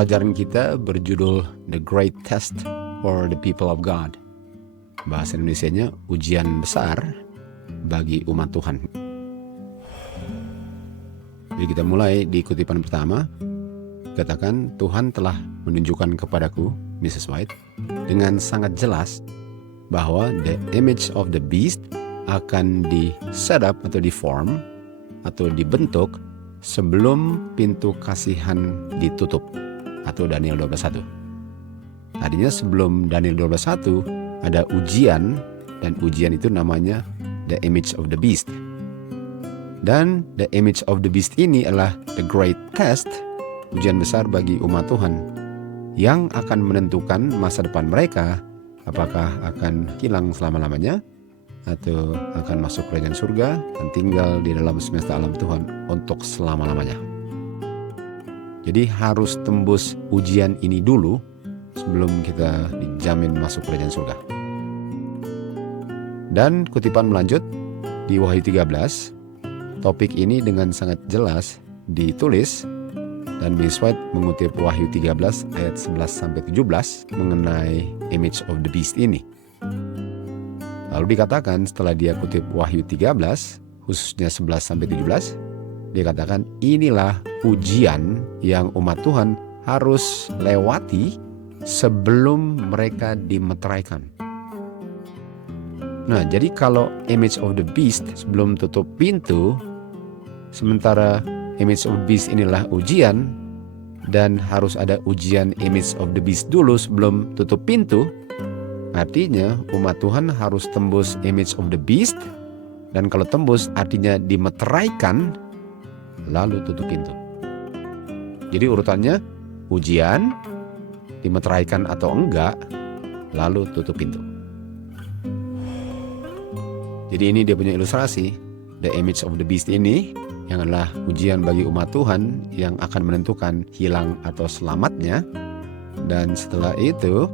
pelajaran kita berjudul The Great Test for the People of God. Bahasa Indonesianya ujian besar bagi umat Tuhan. Jadi kita mulai di kutipan pertama. Katakan, Tuhan telah menunjukkan kepadaku, Mrs. White, dengan sangat jelas bahwa the image of the beast akan di-set up atau di-form atau dibentuk sebelum pintu kasihan ditutup, atau Daniel 12:1. Tadinya sebelum Daniel 12:1 ada ujian, dan ujian itu namanya the image of the beast. Dan the image of the beast ini adalah the great test, ujian besar bagi umat Tuhan, yang akan menentukan masa depan mereka, apakah akan hilang selama-lamanya atau akan masuk kerajaan surga dan tinggal di dalam semesta alam Tuhan untuk selama-lamanya. Jadi harus tembus ujian ini dulu sebelum kita dijamin masuk kerajaan surga. Dan kutipan melanjut di Wahyu 13, topik ini dengan sangat jelas ditulis, dan Miss White mengutip Wahyu 13 ayat 11-17 mengenai image of the beast ini. Lalu dikatakan setelah dia kutip Wahyu 13, khususnya 11-17, dia katakan inilah ujian yang umat Tuhan harus lewati sebelum mereka dimeteraikan. Nah, jadi kalau image of the beast sebelum tutup pintu, sementara image of the beast inilah ujian, dan harus ada ujian image of the beast dulu sebelum tutup pintu, artinya umat Tuhan harus tembus image of the beast, dan kalau tembus artinya dimeteraikan, lalu tutup pintu. Jadi urutannya ujian, dimeteraikan atau enggak, lalu tutup pintu. Jadi ini dia punya ilustrasi, the image of the beast ini, yang adalah ujian bagi umat Tuhan yang akan menentukan hilang atau selamatnya. Dan setelah itu,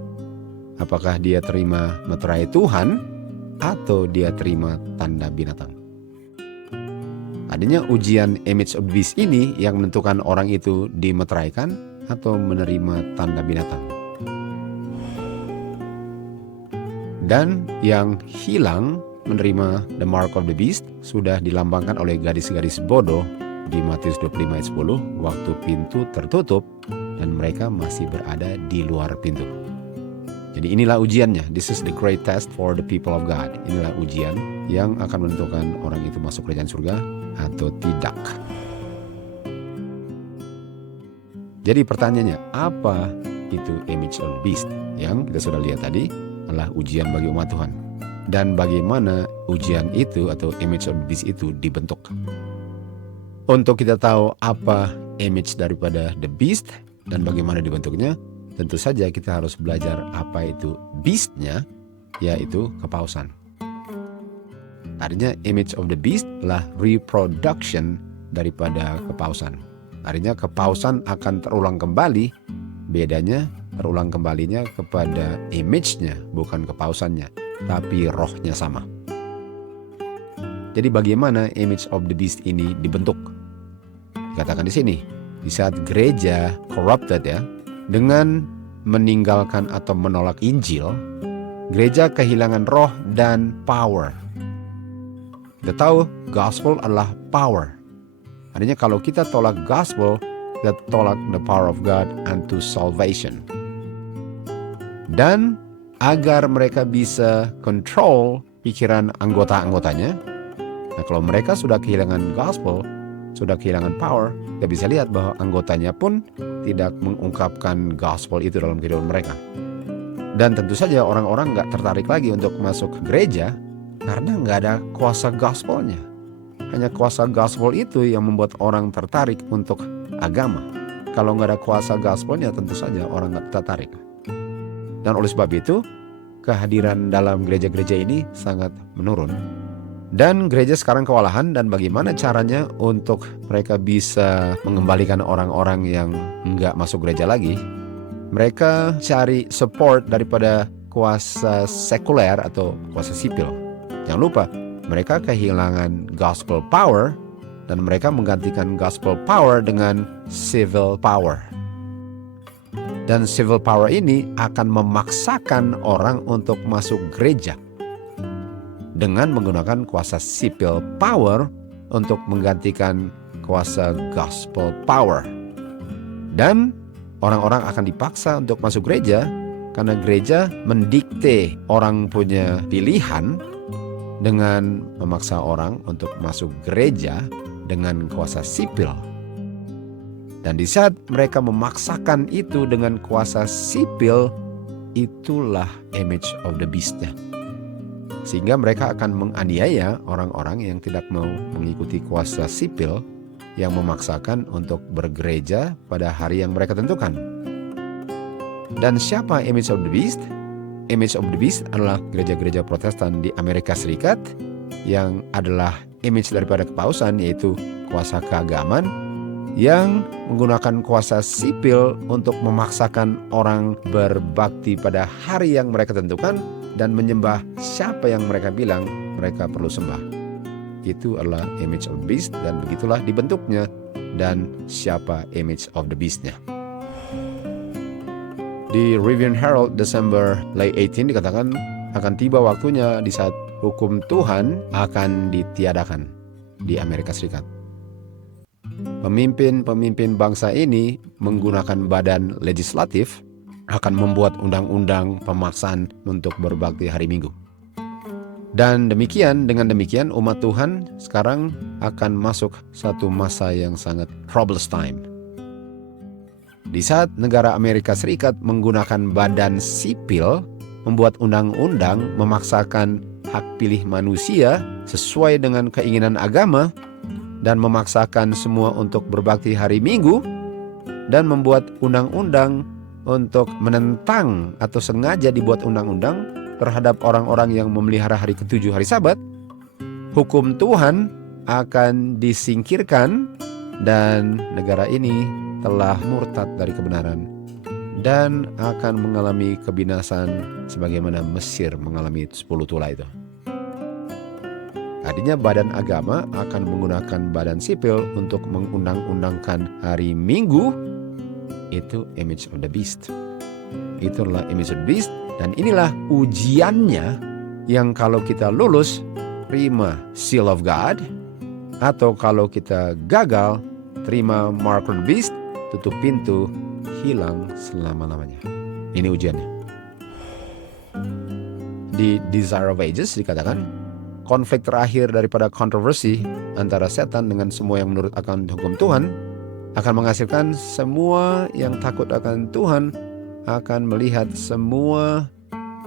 apakah dia terima meterai Tuhan atau dia terima tanda binatang. Adanya ujian image of the beast ini yang menentukan orang itu dimeteraikan atau menerima tanda binatang. Dan yang hilang menerima the mark of the beast sudah dilambangkan oleh garis-garis bodoh di Matius 25 ayat 10 waktu pintu tertutup dan mereka masih berada di luar pintu. Jadi inilah ujiannya. This is the great test for the people of God. Inilah ujian yang akan menentukan orang itu masuk kerajaan surga atau tidak. Jadi pertanyaannya, apa itu image of the beast? Yang kita sudah lihat tadi adalah ujian bagi umat Tuhan. Dan bagaimana ujian itu atau image of the beast itu dibentuk. Untuk kita tahu apa image daripada the beast dan bagaimana dibentuknya, tentu saja kita harus belajar apa itu beast-nya, yaitu kepausan. Artinya image of the beast adalah reproduction daripada kepausan. Artinya kepausan akan terulang kembali, bedanya terulang kembalinya kepada image-nya, bukan kepausannya, tapi rohnya sama. Jadi bagaimana image of the beast ini dibentuk? Dikatakan di sini, di saat gereja corrupted ya, dengan meninggalkan atau menolak Injil, gereja kehilangan roh dan power. Kita tahu gospel adalah power. Artinya kalau kita tolak gospel, kita tolak the power of God unto salvation. Dan agar mereka bisa control pikiran anggota-anggotanya, nah kalau mereka sudah kehilangan gospel, sudah kehilangan power, kita bisa lihat bahwa anggotanya pun tidak mengungkapkan gospel itu dalam kehidupan mereka. Dan tentu saja orang-orang gak tertarik lagi untuk masuk ke gereja karena gak ada kuasa gospelnya. Hanya kuasa gospel itu yang membuat orang tertarik untuk agama. Kalau gak ada kuasa gospelnya, tentu saja orang gak tertarik. Dan oleh sebab itu, kehadiran dalam gereja-gereja ini sangat menurun. Dan gereja sekarang kewalahan, dan bagaimana caranya untuk mereka bisa mengembalikan orang-orang yang nggak masuk gereja lagi. Mereka cari support daripada kuasa sekuler atau kuasa sipil. Jangan lupa, mereka kehilangan gospel power, dan mereka menggantikan gospel power dengan civil power. Dan civil power ini akan memaksakan orang untuk masuk gereja dengan menggunakan kuasa civil power untuk menggantikan kuasa gospel power. Dan orang-orang akan dipaksa untuk masuk gereja karena gereja mendikte orang punya pilihan dengan memaksa orang untuk masuk gereja dengan kuasa sipil. Dan di saat mereka memaksakan itu dengan kuasa sipil, itulah image of the beast-nya. Sehingga mereka akan menganiaya orang-orang yang tidak mau mengikuti kuasa sipil yang memaksakan untuk bergereja pada hari yang mereka tentukan. Dan siapa image of the beast? Image of the beast adalah gereja-gereja Protestan di Amerika Serikat yang adalah image daripada kepausan, yaitu kuasa keagamaan yang menggunakan kuasa sipil untuk memaksakan orang berbakti pada hari yang mereka tentukan dan menyembah siapa yang mereka bilang mereka perlu sembah. Itu adalah image of the beast, dan begitulah dibentuknya dan siapa image of the beast-nya. Di Review and Herald December late 18 dikatakan akan tiba waktunya di saat hukum Tuhan akan ditiadakan di Amerika Serikat. Pemimpin-pemimpin bangsa ini menggunakan badan legislatif akan membuat undang-undang pemaksaan untuk berbakti hari Minggu. Dan dengan demikian umat Tuhan sekarang akan masuk satu masa yang sangat troublous time. Di saat negara Amerika Serikat menggunakan badan sipil, membuat undang-undang memaksakan hak pilih manusia sesuai dengan keinginan agama, dan memaksakan semua untuk berbakti hari Minggu, dan membuat undang-undang untuk menentang atau sengaja dibuat undang-undang terhadap orang-orang yang memelihara hari ketujuh, hari Sabat, hukum Tuhan akan disingkirkan dan negara ini telah murtad dari kebenaran dan akan mengalami kebinasan sebagaimana Mesir mengalami 10 tulah itu. Artinya badan agama akan menggunakan badan sipil untuk mengundang-undangkan hari Minggu. Itu image of the beast. Itulah image of the beast, dan inilah ujiannya yang kalau kita lulus, terima seal of God, atau kalau kita gagal, terima mark of the beast, tutup pintu, hilang selama-lamanya. Ini ujiannya. Di Desire of Ages dikatakan konflik terakhir daripada kontroversi antara setan dengan semua yang menurut akan hukum Tuhan akan menghasilkan semua yang takut akan Tuhan akan melihat semua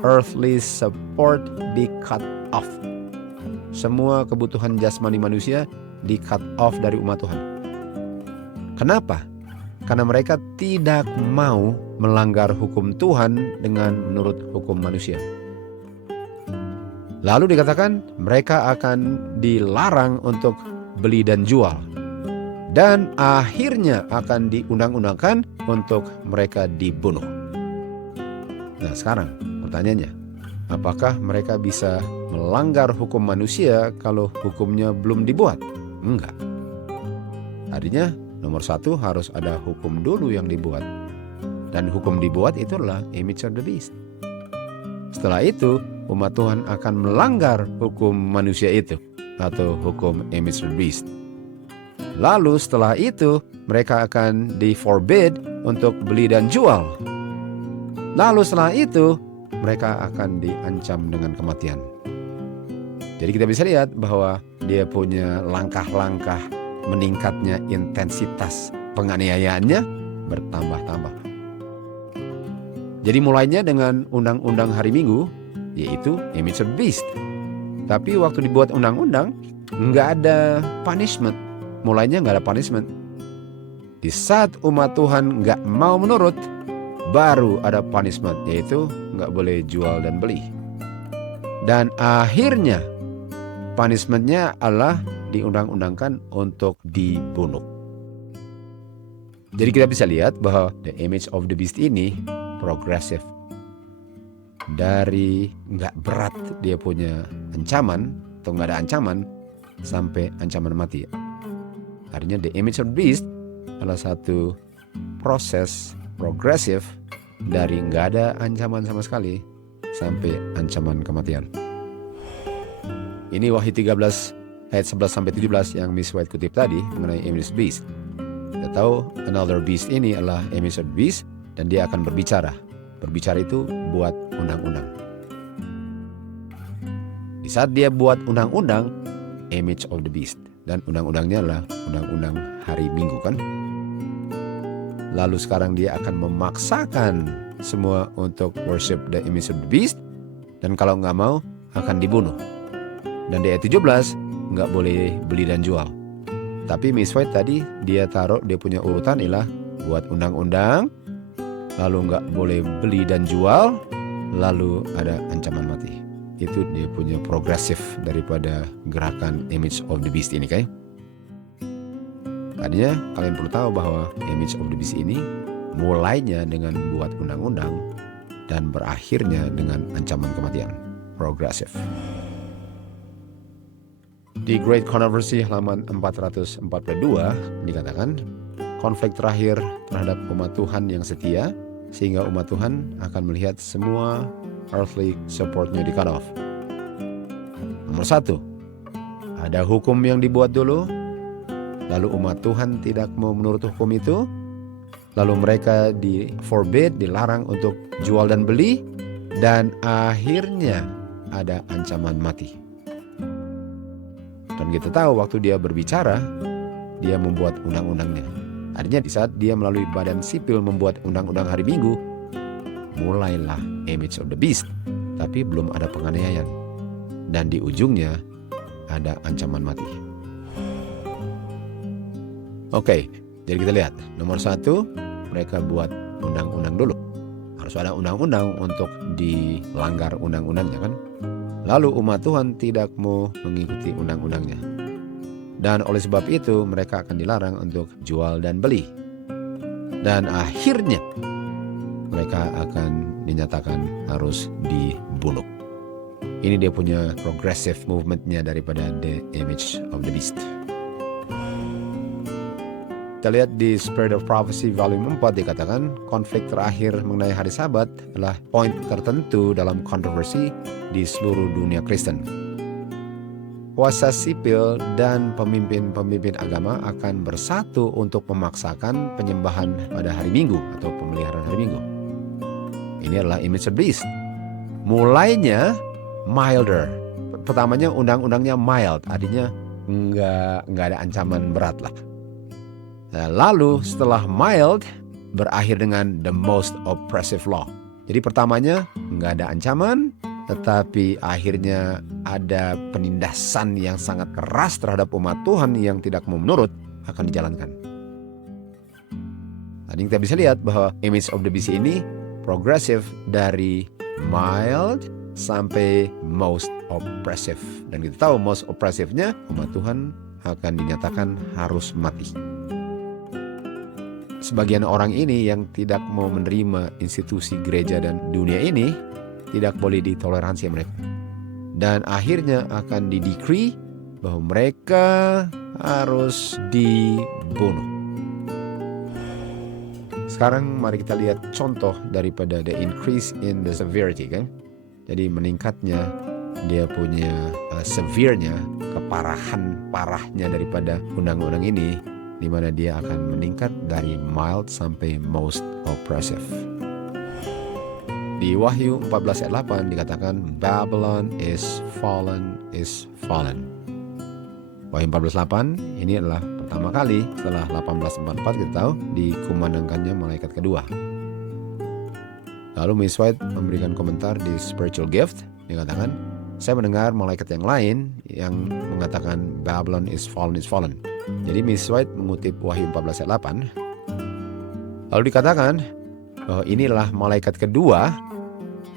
earthly support di cut off. Semua kebutuhan jasmani manusia di cut off dari umat Tuhan. Kenapa? Karena mereka tidak mau melanggar hukum Tuhan dengan menurut hukum manusia. Lalu dikatakan mereka akan dilarang untuk beli dan jual. Dan akhirnya akan diundang-undangkan untuk mereka dibunuh. Nah sekarang pertanyaannya, apakah mereka bisa melanggar hukum manusia kalau hukumnya belum dibuat? Enggak. Artinya nomor satu harus ada hukum dulu yang dibuat. Dan hukum dibuat itu adalah image of the beast. Setelah itu umat Tuhan akan melanggar hukum manusia itu atau hukum image of the beast. Lalu setelah itu mereka akan di-forbid untuk beli dan jual. Lalu setelah itu mereka akan diancam dengan kematian. Jadi kita bisa lihat bahwa dia punya langkah-langkah meningkatnya intensitas penganiayaannya bertambah-tambah. Jadi mulainya dengan undang-undang hari Minggu, yaitu image of the beast. Tapi waktu dibuat undang-undang nggak ada punishment. Mulainya nggak ada punishment. Di saat umat Tuhan nggak mau menurut, baru ada punishment, yaitu nggak boleh jual dan beli. Dan akhirnya punishmentnya adalah diundang-undangkan untuk dibunuh. Jadi kita bisa lihat bahwa the image of the beast ini progresif. Dari nggak berat dia punya ancaman atau nggak ada ancaman sampai ancaman mati. Artinya the image of the beast adalah satu proses progresif dari nggak ada ancaman sama sekali sampai ancaman kematian. Ini Wahyu 13 ayat 11-17 yang Miss White kutip tadi mengenai image beast. Kita tahu another beast ini adalah image of the beast, dan dia akan berbicara. Berbicara itu buat undang-undang. Di saat dia buat undang-undang, image of the beast, dan undang-undangnya adalah undang-undang hari Minggu kan. Lalu sekarang dia akan memaksakan semua untuk worship the image of the beast, dan kalau nggak mau akan dibunuh. Dan di ayat 17 nggak boleh beli dan jual. Tapi Miss White tadi dia taruh, dia punya urutan ialah buat undang-undang, lalu nggak boleh beli dan jual, lalu ada ancaman mati. Itu dia punya progresif daripada gerakan image of the beast ini, kan? Tadinya kalian perlu tahu bahwa image of the beast ini mulainya dengan buat undang-undang dan berakhirnya dengan ancaman kematian. Progresif. Di Great Controversy halaman 442 dikatakan konflik terakhir terhadap umat Tuhan yang setia, sehingga umat Tuhan akan melihat semua earthly supportnya di cut off. Nomor 1, ada hukum yang dibuat dulu, lalu umat Tuhan tidak mau menurut hukum itu, lalu mereka dilarang untuk jual dan beli, dan akhirnya ada ancaman mati. Dan kita tahu waktu dia berbicara, dia membuat undang-undangnya. Artinya di saat dia melalui badan sipil membuat undang-undang hari Minggu, mulailah image of the beast, tapi belum ada penganiayaan. Dan di ujungnya ada ancaman mati. Oke, jadi kita lihat. Nomor 1, mereka buat undang-undang dulu. Harus ada undang-undang untuk dilanggar undang-undangnya kan. Lalu umat Tuhan tidak mau mengikuti undang-undangnya. Dan oleh sebab itu mereka akan dilarang untuk jual dan beli. Dan akhirnya mereka akan dinyatakan harus dibunuh. Ini dia punya progressive movementnya daripada the image of the beast. Kita lihat di Spirit of Prophecy volume 4 dikatakan konflik terakhir mengenai hari Sabat adalah poin tertentu dalam kontroversi di seluruh dunia Kristen. Kuasa sipil dan pemimpin-pemimpin agama akan bersatu untuk memaksakan penyembahan pada hari Minggu atau pemeliharaan hari Minggu. Ini adalah image of the beast. Mulainya milder. Pertamanya undang-undangnya mild, artinya nggak ada ancaman berat lah. Lalu setelah mild berakhir dengan the most oppressive law. Jadi pertamanya nggak ada ancaman, tetapi akhirnya ada penindasan yang sangat keras terhadap umat Tuhan yang tidak mau menurut akan dijalankan. Tadi kita bisa lihat bahwa image of the beast ini progresif dari mild sampai most oppressive. Dan kita tahu most oppressive-nya umat Tuhan akan dinyatakan harus mati. Sebagian orang ini yang tidak mau menerima institusi gereja dan dunia ini tidak boleh ditoleransi mereka. Dan akhirnya akan di-decree bahwa mereka harus dibunuh. Sekarang mari kita lihat contoh daripada the increase in the severity kan. Jadi meningkatnya dia punya severe-nya, parahnya daripada undang-undang ini, di mana dia akan meningkat dari mild sampai most oppressive. Di Wahyu 14 ayat 8 dikatakan Babylon is fallen. Wahyu 14:8 ini adalah pertama kali setelah 1844 kita tahu dikumandangkannya malaikat kedua. Lalu Miss White memberikan komentar di Spiritual Gift, dikatakan saya mendengar malaikat yang lain yang mengatakan Babylon is fallen. Jadi Miss White mengutip Wahyu 14 ayat 8. Lalu dikatakan bahwa inilah malaikat kedua,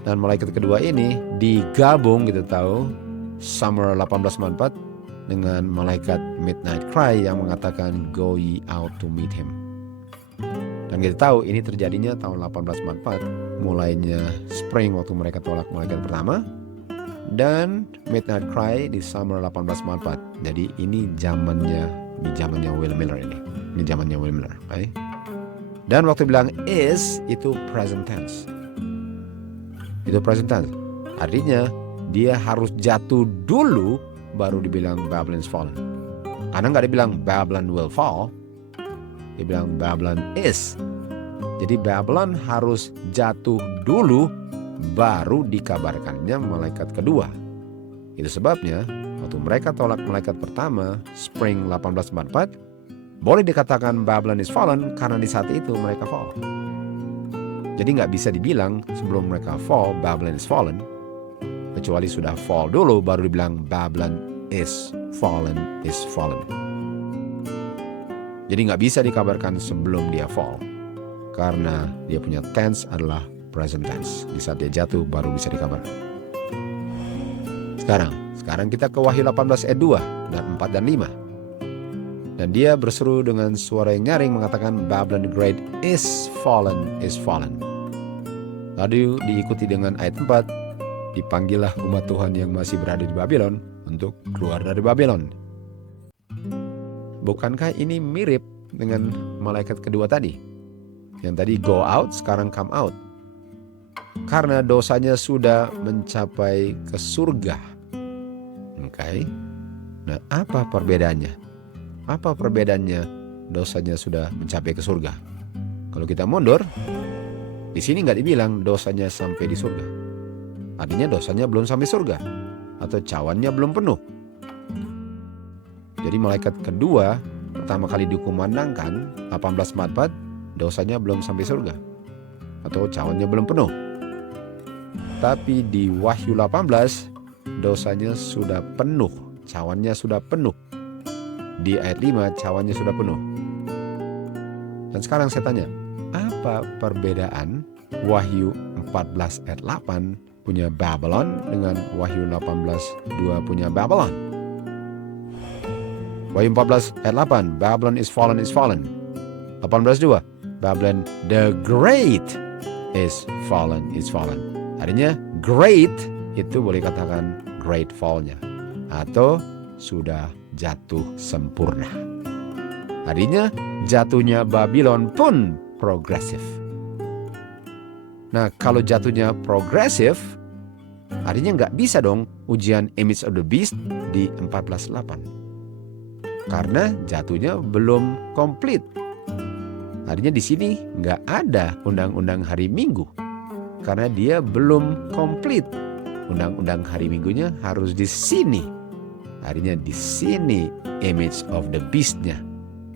dan malaikat kedua ini digabung kita tahu Summer 1844 dengan malaikat Midnight Cry yang mengatakan go ye out to meet him. Dan kita tahu ini terjadinya tahun 1844, mulainya spring waktu mereka tolak malaikat pertama, dan Midnight Cry di Summer 1844. Jadi ini zamannya Will Miller ini. Ini zamannya Will Miller. Okay? Dan waktu bilang is, itu present tense. Itu present tense. Artinya dia harus jatuh dulu baru dibilang Babylon is fallen. Karena nggak dibilang Babylon will fall, dibilang Babylon is. Jadi Babylon harus jatuh dulu baru dikabarkannya malaikat kedua. Itu sebabnya waktu mereka tolak malaikat pertama, Spring 1844, boleh dikatakan Babylon is fallen karena di saat itu mereka fall. Jadi nggak bisa dibilang sebelum mereka fall, Babylon is fallen. Kecuali sudah fall dulu baru dibilang Babylon is fallen, is fallen. Jadi nggak bisa dikabarkan sebelum dia fall. Karena dia punya tense adalah present tense. Di saat dia jatuh baru bisa dikabarkan. Sekarang kita ke Wahyu 18 ayat 2 dan 4 dan 5. Dan dia berseru dengan suara yang nyaring mengatakan Babylon the Great is fallen, is fallen. Lalu diikuti dengan ayat 4, dipanggillah umat Tuhan yang masih berada di Babylon untuk keluar dari Babylon. Bukankah ini mirip dengan malaikat kedua tadi? Yang tadi go out, sekarang come out. Karena dosanya sudah mencapai ke surga. Oke. Nah, apa perbedaannya? Apa perbedaannya dosanya sudah mencapai ke surga? Kalau kita mundur, di sini nggak dibilang dosanya sampai di surga. Artinya dosanya belum sampai surga atau cawannya belum penuh. Jadi malaikat kedua pertama kali dikumandangkan 1844, dosanya belum sampai surga atau cawannya belum penuh. Tapi di Wahyu 18 dosanya sudah penuh, cawannya sudah penuh. Di ayat 5 cawannya sudah penuh. Dan sekarang saya tanya, apa perbedaan Wahyu 14 ayat 8 punya Babylon dengan Wahyu 18:2 punya Babylon? Wahyu 14 ayat 8, Babylon is fallen, is fallen. 18:2, Babylon the Great is fallen, is fallen. Artinya great itu boleh katakan great fall-nya atau sudah jatuh sempurna. Artinya jatuhnya Babylon pun progresif. Nah, kalau jatuhnya progresif, artinya nggak bisa dong ujian image of the beast di 14:8. Karena jatuhnya belum komplit. Artinya di sini nggak ada undang-undang hari Minggu. Karena dia belum komplit. Undang-undang hari Minggunya harus di sini. Artinya di sini image of the beast-nya.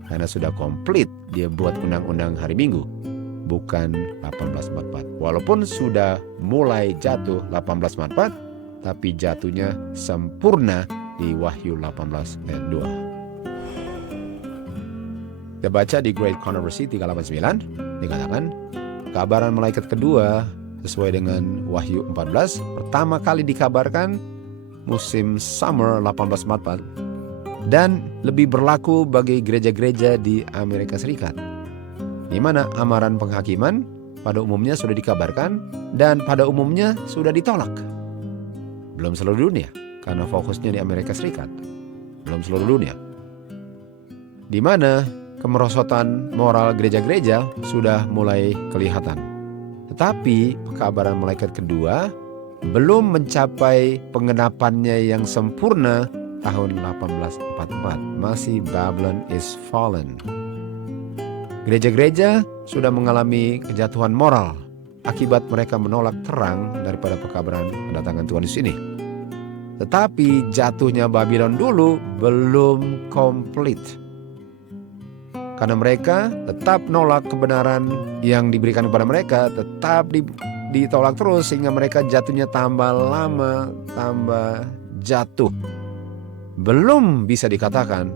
Karena sudah komplit dia buat undang-undang hari Minggu. Bukan 1844. Walaupun sudah mulai jatuh 1844. Tapi jatuhnya sempurna di Wahyu 18 ayat 2. Kita baca di Great Controversy 389. Dikatakan kabaran malaikat kedua sesuai dengan Wahyu 14 pertama kali dikabarkan musim summer 1844 dan lebih berlaku bagi gereja-gereja di Amerika Serikat, di mana amaran penghakiman pada umumnya sudah dikabarkan dan pada umumnya sudah ditolak. Belum seluruh dunia, karena fokusnya di Amerika Serikat. Belum seluruh dunia. Di mana kemerosotan moral gereja-gereja sudah mulai kelihatan. Tetapi pekabaran malaikat kedua belum mencapai pengenapannya yang sempurna tahun 1844. Masih Babylon is fallen. Gereja-gereja sudah mengalami kejatuhan moral akibat mereka menolak terang daripada pekabaran kedatangan Tuhan Yesus ini. Tetapi jatuhnya Babylon dulu belum komplit. Karena mereka tetap nolak kebenaran yang diberikan kepada mereka, tetap ditolak terus sehingga mereka jatuhnya tambah lama, tambah jatuh. Belum bisa dikatakan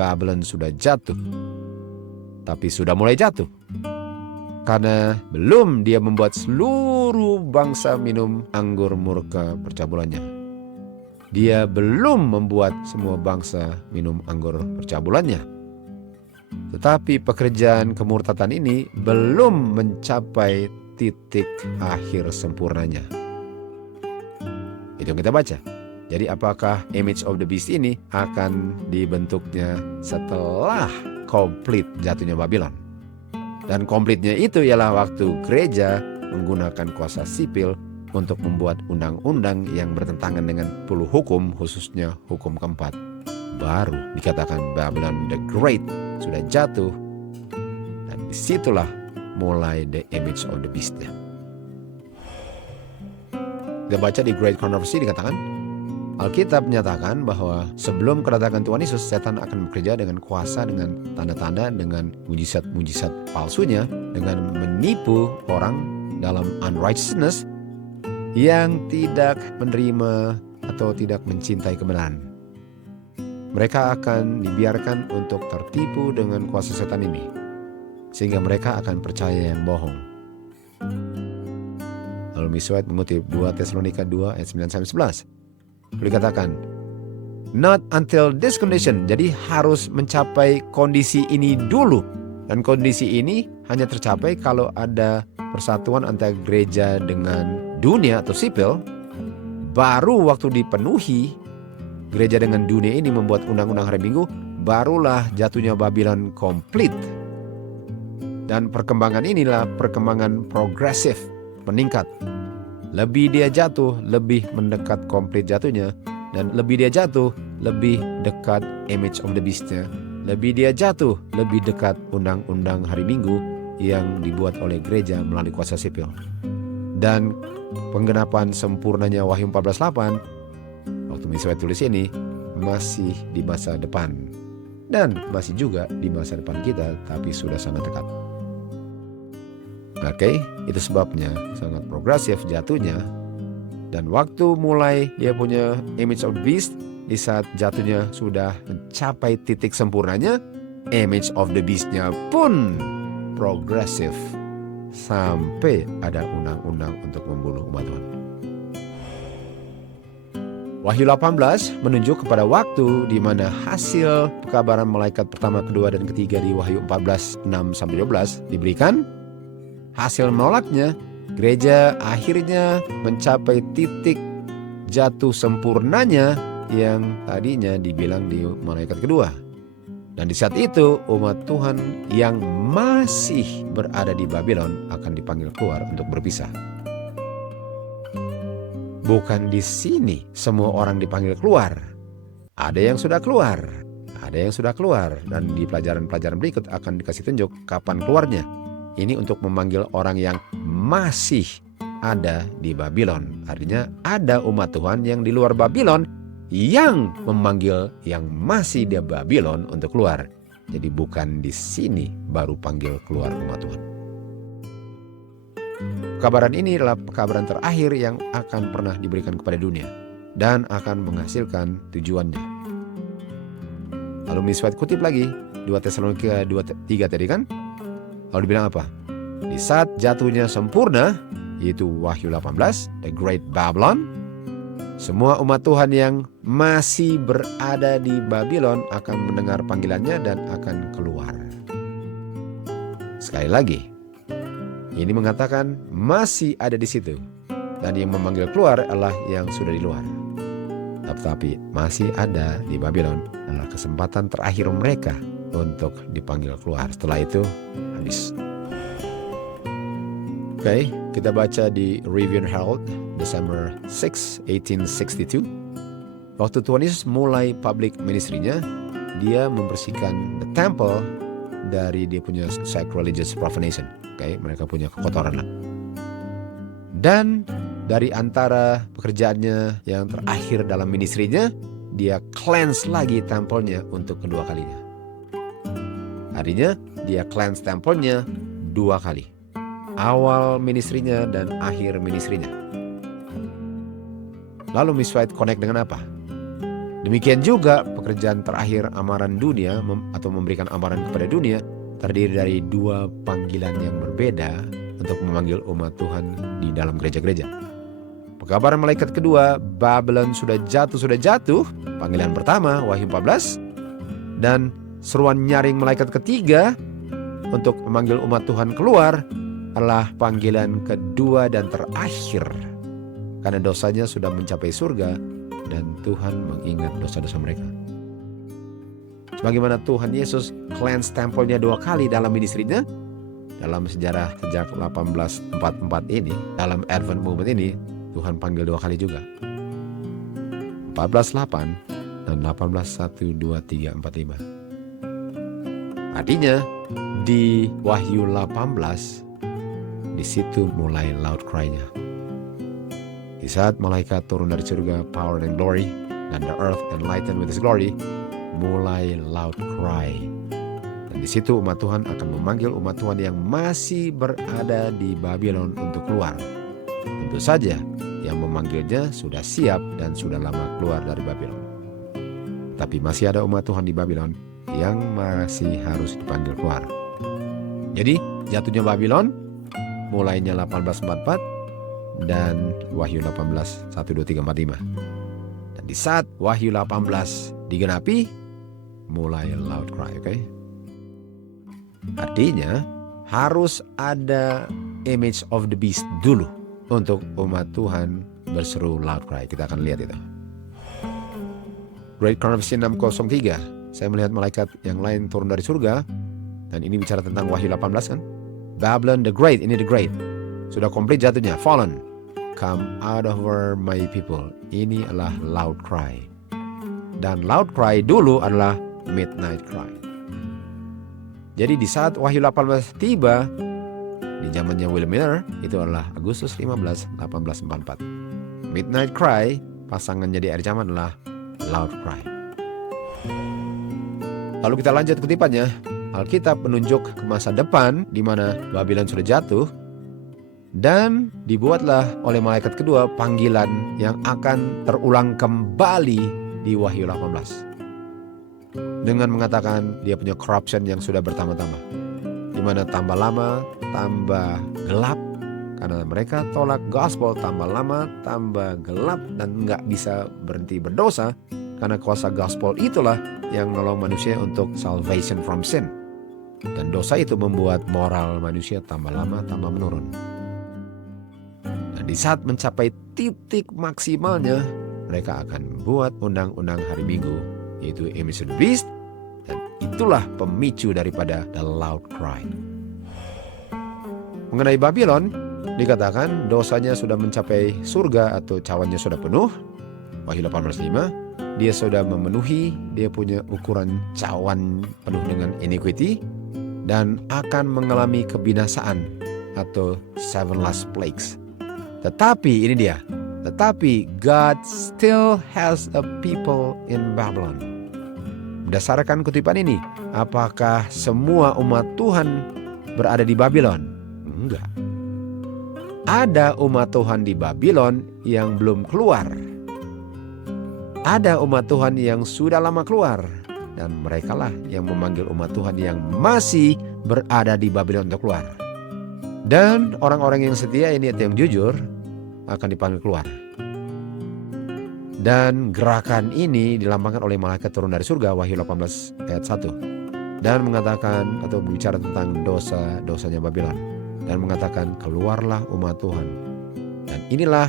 Babylon sudah jatuh, tapi sudah mulai jatuh. Karena belum dia membuat seluruh bangsa minum anggur murka percabulannya. Dia belum membuat semua bangsa minum anggur percabulannya. Tetapi pekerjaan kemurtatan ini belum mencapai titik akhir sempurnanya. Itu yang kita baca. Jadi apakah image of the beast ini akan dibentuknya setelah komplit jatuhnya Babylon? Dan komplitnya itu ialah waktu gereja menggunakan kuasa sipil untuk membuat undang-undang yang bertentangan dengan 10 hukum, khususnya hukum keempat. Baru dikatakan Babylon the Great sudah jatuh, dan disitulah mulai the image of the beast-nya. Kita baca di Great Controversy dikatakan, Alkitab menyatakan bahwa sebelum kedatangan Tuhan Yesus, setan akan bekerja dengan kuasa, dengan tanda-tanda, dengan mujizat-mujizat palsunya, dengan menipu orang dalam unrighteousness yang tidak menerima atau tidak mencintai kebenaran. Mereka akan dibiarkan untuk tertipu dengan kuasa setan ini, sehingga mereka akan percaya yang bohong. Lalu Miss White mengutip 2 Tesalonika 2 ayat 9-11. Dikatakan, not until this condition, jadi harus mencapai kondisi ini dulu. Dan kondisi ini hanya tercapai kalau ada persatuan antara gereja dengan dunia atau sipil. Baru waktu dipenuhi gereja dengan dunia ini membuat undang-undang hari Minggu, barulah jatuhnya Babylon komplit. Dan perkembangan inilah perkembangan progresif, meningkat. Lebih dia jatuh, lebih mendekat komplit jatuhnya. Dan lebih dia jatuh, lebih dekat image of the beast-nya. Lebih dia jatuh, lebih dekat undang-undang hari Minggu yang dibuat oleh gereja melalui kuasa sipil. Dan penggenapan sempurnanya Wahyu 14:8, waktu Miss White tulis ini, masih di masa depan. Dan masih juga di masa depan kita, tapi sudah sangat dekat. Oke, itu sebabnya sangat progresif jatuhnya. Dan waktu mulai dia punya image of the beast, di saat jatuhnya sudah mencapai titik sempurnanya, image of the beast-nya pun progresif sampai ada undang-undang untuk membunuh umat Tuhan. Wahyu 18 menunjuk kepada waktu di mana hasil pekabaran malaikat pertama, kedua, dan ketiga di Wahyu 14:6-12 diberikan. Hasil menolaknya, gereja akhirnya mencapai titik jatuh sempurnanya yang tadinya dibilang di malaikat kedua. Dan di saat itu umat Tuhan yang masih berada di Babylon akan dipanggil keluar untuk berpisah. Bukan di sini semua orang dipanggil keluar. Ada yang sudah keluar, dan di pelajaran-pelajaran berikut akan dikasih tunjuk kapan keluarnya. Ini untuk memanggil orang yang masih ada di Babylon. Artinya ada umat Tuhan yang di luar Babylon yang memanggil yang masih di Babylon untuk keluar. Jadi bukan di sini baru panggil keluar umat Tuhan. Pekabaran ini adalah pekabaran terakhir yang akan pernah diberikan kepada dunia dan akan menghasilkan tujuannya. Lalu Miss White kutip lagi 2 Tesalonika 2:3 tadi kan? Lalu dibilang apa? Di saat jatuhnya sempurna, yaitu Wahyu 18, The Great Babylon, semua umat Tuhan yang masih berada di Babylon akan mendengar panggilannya dan akan keluar. Sekali lagi, ini mengatakan masih ada di situ. Dan yang memanggil keluar adalah yang sudah di luar. Tetapi masih ada di Babylon adalah kesempatan terakhir mereka untuk dipanggil keluar. Setelah itu habis. Oke, kita baca di Review and Herald December 6, 1862. Waktu Tuhan Yesus mulai public ministry-nya, dia membersihkan the temple dari dia punya sacrilegious profanation. Oke, mereka punya kekotoran lah. Dan dari antara pekerjaannya yang terakhir dalam ministry-nya, dia cleanse lagi tempelnya untuk kedua kalinya. Artinya dia cleanse tempelnya 2 kali. Awal ministrinya dan akhir ministrinya. Lalu Miss White connect dengan apa? Demikian juga pekerjaan terakhir amaran dunia atau memberikan amaran kepada dunia terdiri dari 2 panggilan yang berbeda untuk memanggil umat Tuhan di dalam gereja-gereja. Pekabaran malaikat kedua, Babylon sudah jatuh. Panggilan pertama, Wahyu 14. Dan seruan nyaring malaikat ketiga untuk memanggil umat Tuhan keluar adalah panggilan kedua dan terakhir. Karena dosanya sudah mencapai surga dan Tuhan mengingat dosa-dosa mereka. Sebagaimana Tuhan Yesus cleanse tempelnya 2 kali dalam ministrinya, dalam sejarah sejak 1844 ini, dalam Advent Movement ini, Tuhan panggil 2 kali juga. 14:8 dan 18:1, 2, 3, 4, 5. Artinya di Wahyu 18, di situ mulai loud cry-nya. Di saat malaikat turun dari surga, power and glory, dan the earth enlightened with his glory, mulai loud cry. Dan di situ umat Tuhan akan memanggil umat Tuhan yang masih berada di Babylon untuk keluar. Tentu saja yang memanggilnya sudah siap dan sudah lama keluar dari Babylon. Tapi masih ada umat Tuhan di Babylon yang masih harus dipanggil keluar. Jadi jatuhnya Babylon mulainya 1844 dan Wahyu 18, 1, 2, 3, 4, 5. Dan di saat Wahyu 18 digenapi, mulai loud cry, oke? Artinya harus ada image of the beast dulu untuk umat Tuhan berseru loud cry. Kita akan lihat itu. Great Conversation 603. Saya melihat malaikat yang lain turun dari surga. Dan ini bicara tentang Wahyu 18 kan? Babylon the Great, ini the Great. Sudah komplit jatuhnya, fallen. Come out of her my people. Ini adalah loud cry. Dan loud cry dulu adalah midnight cry. Jadi di saat Wahyu 18 tiba, di zamannya William Miller, itu adalah Agustus 15, 1844. Midnight cry, pasangannya di akhir zaman adalah loud cry. Lalu kita lanjut kutipannya. Alkitab menunjuk ke masa depan di mana Babylon sudah jatuh, dan dibuatlah oleh malaikat kedua panggilan yang akan terulang kembali di Wahyu 18. Dengan mengatakan dia punya corruption yang sudah bertambah-tambah, di mana tambah lama tambah gelap karena mereka tolak gospel, tambah lama tambah gelap dan nggak bisa berhenti berdosa karena kuasa gospel itulah yang menolong manusia untuk salvation from sin. Dan dosa itu membuat moral manusia tambah lama tambah menurun. Dan di saat mencapai titik maksimalnya, mereka akan membuat undang-undang hari Minggu, yaitu image of the beast. Dan itulah pemicu daripada the loud cry. Mengenai Babylon, dikatakan dosanya sudah mencapai surga atau cawannya sudah penuh. Wahyu 18:5, dia sudah memenuhi, dia punya ukuran cawan penuh dengan iniquity, dan akan mengalami kebinasaan atau 7 last plagues. Tetapi ini dia, tetapi God still has a people in Babylon. Berdasarkan kutipan ini, apakah semua umat Tuhan berada di Babylon? Enggak. Ada umat Tuhan di Babylon yang belum keluar. Ada umat Tuhan yang sudah lama keluar. Dan merekalah yang memanggil umat Tuhan yang masih berada di Babylon untuk keluar. Dan orang-orang yang setia ini atau yang jujur akan dipanggil keluar. Dan gerakan ini dilambangkan oleh malaikat turun dari surga, Wahyu 18 ayat 1. Dan mengatakan atau berbicara tentang dosa-dosanya Babylon. Dan mengatakan keluarlah umat Tuhan. Dan inilah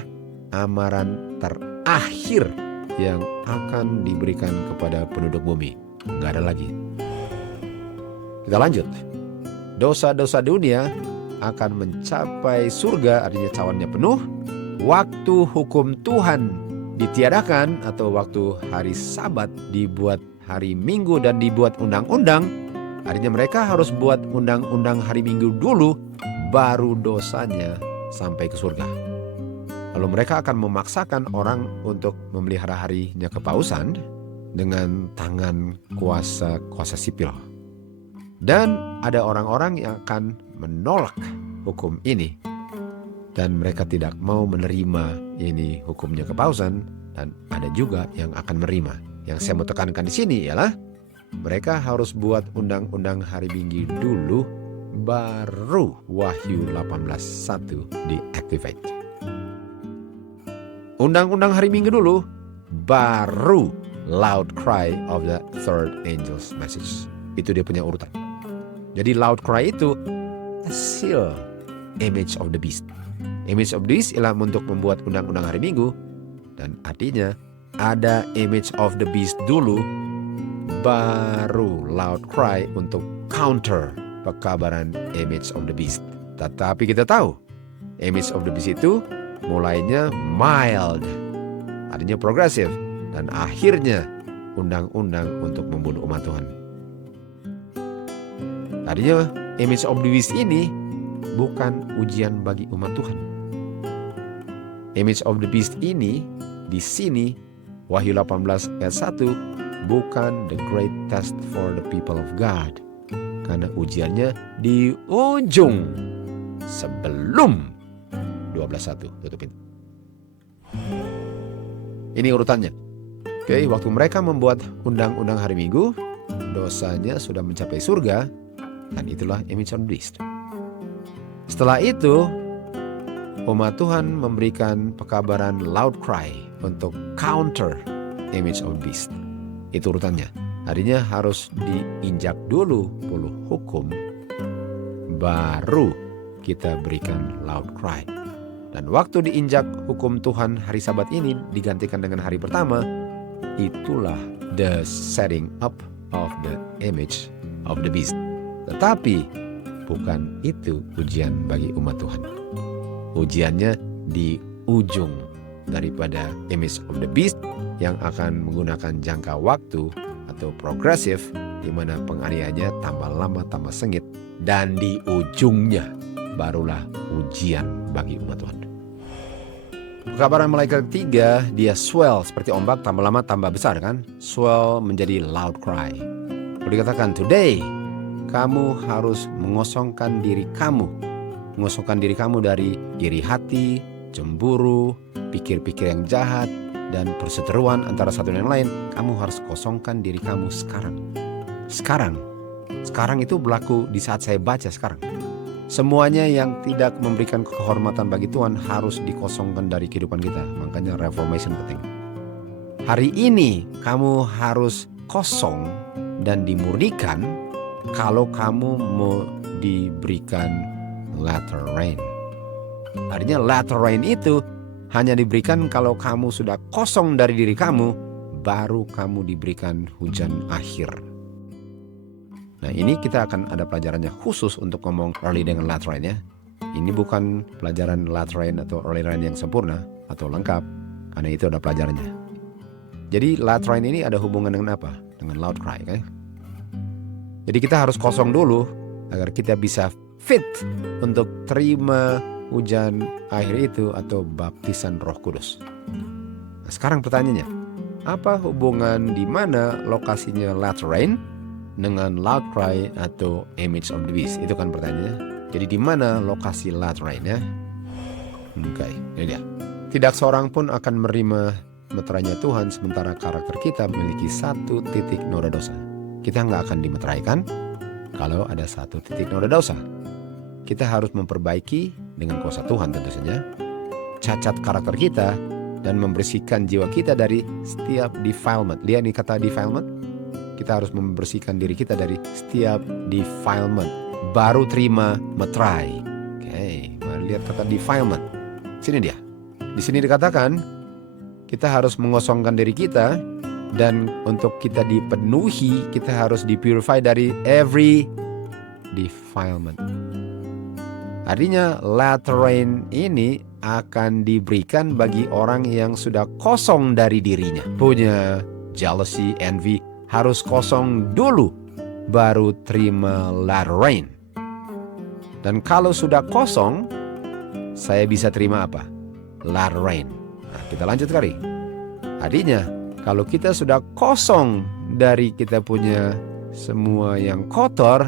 amaran terakhir yang akan diberikan kepada penduduk bumi. Nggak ada lagi. Kita lanjut. Dosa-dosa dunia akan mencapai surga, artinya cawannya penuh. Waktu hukum Tuhan ditiadakan atau waktu hari Sabat dibuat hari Minggu dan dibuat undang-undang, artinya mereka harus buat undang-undang hari Minggu dulu, baru dosanya sampai ke surga. Lalu mereka akan memaksakan orang untuk memelihara harinya kepausan dengan tangan kuasa sipil. Dan ada orang-orang yang akan menolak hukum ini. Dan mereka tidak mau menerima ini hukumnya kepausan. Dan ada juga yang akan menerima. Yang saya mau tekankan di sini ialah mereka harus buat undang-undang hari Minggu dulu, baru Wahyu 18:1 diactivate. Undang-undang hari Minggu dulu, baru loud cry of the third angel's message. Itu dia punya urutan. Jadi loud cry itu hasil image of the beast. Image of the beast ialah untuk membuat undang-undang hari Minggu. Dan artinya ada image of the beast dulu, baru loud cry untuk counter pekabaran image of the beast. Tetapi kita tahu, image of the beast itu mulainya mild, artinya progresif, dan akhirnya undang-undang untuk membunuh umat Tuhan. Artinya image of the beast ini bukan ujian bagi umat Tuhan. Image of the beast ini di sini Wahyu 18 ayat 1 bukan the great test for the people of God. Karena ujiannya di ujung sebelum 12:1 tutupin. Ini urutannya. Oke, waktu mereka membuat undang-undang hari Minggu, dosanya sudah mencapai surga, dan itulah image of the beast. Setelah itu, umat Tuhan memberikan pekabaran loud cry untuk counter image of the beast. Itu urutannya. Artinya harus diinjak dulu 10 hukum, baru kita berikan loud cry. Dan waktu diinjak hukum Tuhan hari Sabat ini digantikan dengan hari pertama, itulah the setting up of the image of the beast. Tetapi bukan itu ujian bagi umat Tuhan. Ujiannya di ujung daripada image of the beast yang akan menggunakan jangka waktu atau progresif, di mana penganiayaannya tambah lama tambah sengit, dan di ujungnya barulah ujian bagi umat Tuhan. Pekabaran malaikat ketiga, dia swell seperti ombak, tambah lama tambah besar kan? Swell menjadi loud cry. Lalu dikatakan, today kamu harus mengosongkan diri kamu. Mengosongkan diri kamu dari iri hati, cemburu, pikir-pikir yang jahat, dan perseteruan antara satu dan lain. Kamu harus kosongkan diri kamu sekarang. Sekarang itu berlaku di saat saya baca sekarang. Semuanya yang tidak memberikan kehormatan bagi Tuhan harus dikosongkan dari kehidupan kita. Makanya reformation penting. Hari ini kamu harus kosong dan dimurnikan kalau kamu mau diberikan latter rain. Artinya latter rain itu hanya diberikan kalau kamu sudah kosong dari diri kamu, baru kamu diberikan hujan akhir. Nah, ini kita akan ada pelajarannya khusus untuk ngomong early dengan latter rain ya. Ini bukan pelajaran latter rain atau early rain yang sempurna atau lengkap, karena itu ada pelajarannya. Jadi latter rain ini ada hubungan dengan apa? Dengan loud cry kan? Jadi kita harus kosong dulu agar kita bisa fit untuk terima hujan akhir itu atau baptisan Roh Kudus. Nah, sekarang pertanyaannya, apa hubungan di mana lokasinya latter rain dengan loud cry atau image of the beast? Itu kan pertanyaannya. Jadi di mana lokasi latter rain ya? Oke, ini dia. Tidak seorang pun akan menerima meterainya Tuhan sementara karakter kita memiliki satu titik noda dosa. Kita nggak akan dimeteraikan kalau ada satu titik noda dosa. Kita harus memperbaiki dengan kuasa Tuhan tentu saja cacat karakter kita dan membersihkan jiwa kita dari setiap defilement. Lihat nih kata defilement. Kita harus membersihkan diri kita dari setiap defilement. Baru terima meterai. Oke, mari lihat kata defilement. Sini dia. Di sini dikatakan kita harus mengosongkan diri kita, dan untuk kita dipenuhi kita harus dipurify dari every defilement. Artinya latter rain ini akan diberikan bagi orang yang sudah kosong dari dirinya. Punya jealousy, envy, harus kosong dulu baru terima latter rain. Dan kalau sudah kosong, saya bisa terima apa? Latter rain. Nah, kita lanjut kali. Artinya kalau kita sudah kosong dari kita punya semua yang kotor,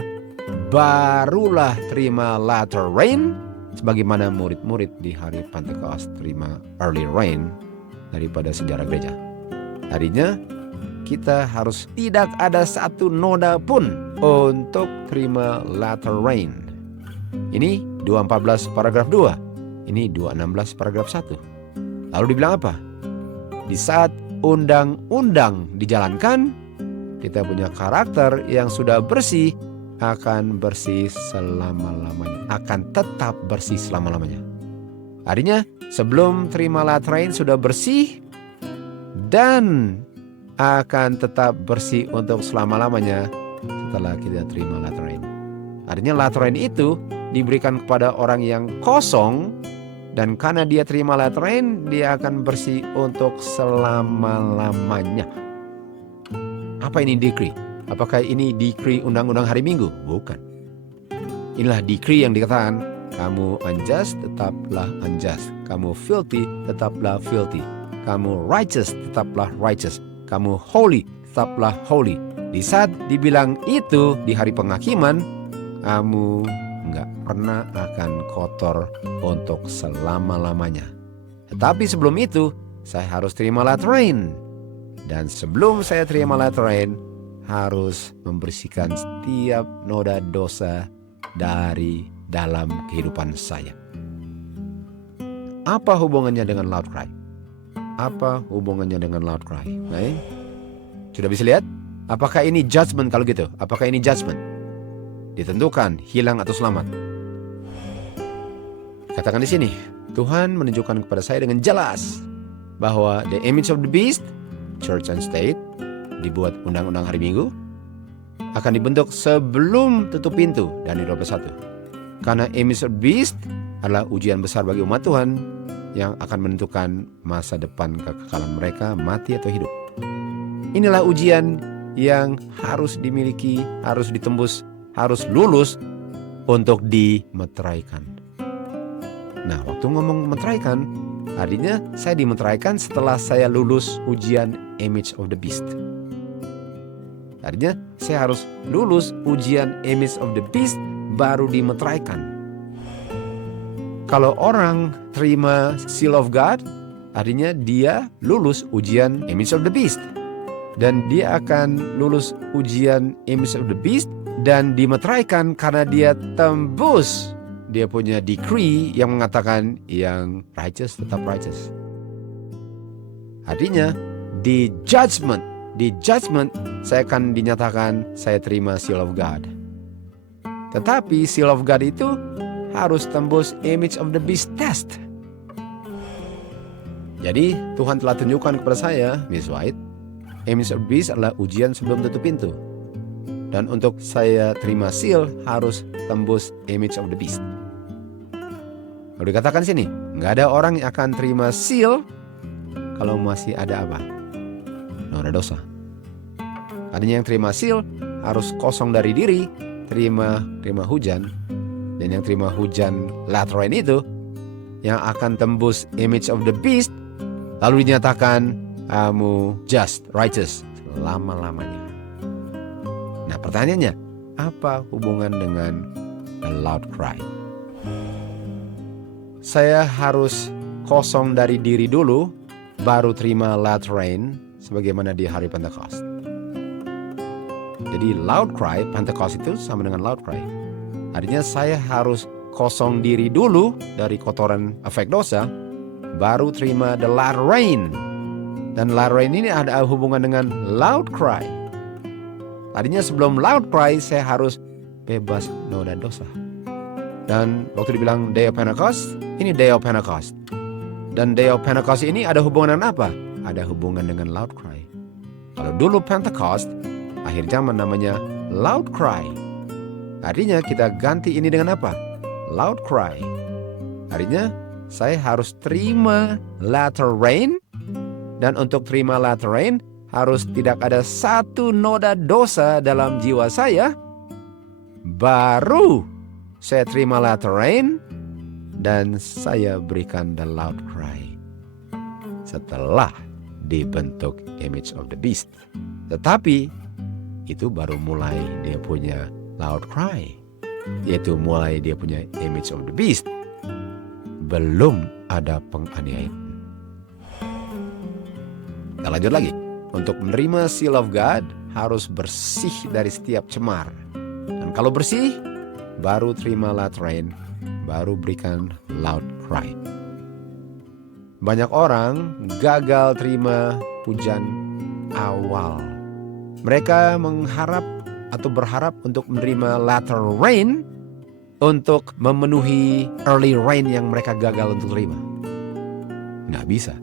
barulah terima latter rain, sebagaimana murid-murid di hari Pentecost terima early rain daripada sejarah gereja. Artinya kita harus tidak ada satu noda pun untuk terima latter rain. Ini 2:14 paragraf 2. Ini 2:16 paragraf 1. Lalu dibilang apa? Di saat undang-undang dijalankan, kita punya karakter yang sudah bersih, akan bersih selama-lamanya, akan tetap bersih selama-lamanya. Artinya sebelum terima latter rain sudah bersih dan akan tetap bersih untuk selama-lamanya setelah kita terima latter rain. Artinya latter rain itu diberikan kepada orang yang kosong, dan karena dia terima latter rain, dia akan bersih untuk selama-lamanya. Apa ini decree? Apakah ini decree undang-undang hari Minggu? Bukan. Inilah decree yang dikatakan, kamu unjust, tetaplah unjust. Kamu filthy, tetaplah filthy. Kamu righteous, tetaplah righteous. Kamu holy, tetaplah holy. Di saat dibilang itu di hari penghakiman, kamu nggak pernah akan kotor untuk selama-lamanya. Tetapi sebelum itu, saya harus terima latter rain. Dan sebelum saya terima latter rain, harus membersihkan setiap noda dosa dari dalam kehidupan saya. Apa hubungannya dengan loud cry? Apa hubungannya dengan loud cry? Baik. Sudah bisa lihat? Apakah ini judgment kalau gitu? Apakah ini judgment? Ditentukan hilang atau selamat. Katakan di sini, Tuhan menunjukkan kepada saya dengan jelas bahwa the image of the beast, church and state, dibuat undang-undang hari Minggu, akan dibentuk sebelum tutup pintu Daniel 21. Karena image of the beast adalah ujian besar bagi umat Tuhan yang akan menentukan masa depan kekekalan mereka, mati atau hidup. Inilah ujian yang harus dimiliki, harus ditembus, harus lulus untuk dimeteraikan. Nah, waktu ngomong meteraikan, artinya saya dimeteraikan setelah saya lulus ujian image of the beast. Artinya saya harus lulus ujian image of the beast baru dimeteraikan. Kalau orang terima seal of God, artinya dia lulus ujian image of the beast. Dan dia akan lulus ujian image of the beast dan dimeteraikan karena dia tembus. Dia punya decree yang mengatakan yang righteous tetap righteous. Artinya di judgment saya akan dinyatakan saya terima seal of God. Tetapi seal of God itu harus tembus image of the beast test. Jadi Tuhan telah tunjukkan kepada saya, Miss White, image of the beast adalah ujian sebelum tutup pintu. Dan untuk saya terima seal harus tembus image of the beast. Lalu dikatakan sini, nggak ada orang yang akan terima seal kalau masih ada apa? Noda dosa. Artinya yang terima seal harus kosong dari diri, terima hujan. Dan yang terima hujan latter rain itu yang akan tembus image of the beast, lalu dinyatakan kamu just, righteous selama-lamanya. Nah, pertanyaannya, apa hubungan dengan a loud cry? Saya harus kosong dari diri dulu, baru terima latter rain sebagaimana di hari Pentecost. Jadi loud cry, Pentecost itu sama dengan loud cry. Artinya saya harus kosong diri dulu dari kotoran efek dosa, baru terima the latter rain. Dan latter rain ini ada hubungan dengan loud cry. Artinya sebelum loud cry saya harus bebas noda dosa. Dan waktu dibilang Day of Pentecost, ini Day of Pentecost. Dan Day of Pentecost ini ada hubungan dengan apa? Ada hubungan dengan loud cry. Kalau dulu Pentecost, akhir zaman namanya loud cry. Artinya kita ganti ini dengan apa? Loud cry. Artinya saya harus terima latter rain. Dan untuk terima latter rain harus tidak ada satu noda dosa dalam jiwa saya. Baru saya terima latter rain dan saya berikan the loud cry setelah dibentuk image of the beast. Tetapi itu baru mulai dia punya loud cry, yaitu mulai dia punya image of the beast. Belum ada penganiayaan. Kita lanjut lagi. Untuk menerima seal of God harus bersih dari setiap cemar. Dan kalau bersih, baru terima latter rain, baru berikan loud cry. Banyak orang gagal terima hujan awal. Mereka mengharap atau berharap untuk menerima latter rain untuk memenuhi early rain yang mereka gagal untuk terima. Nggak bisa.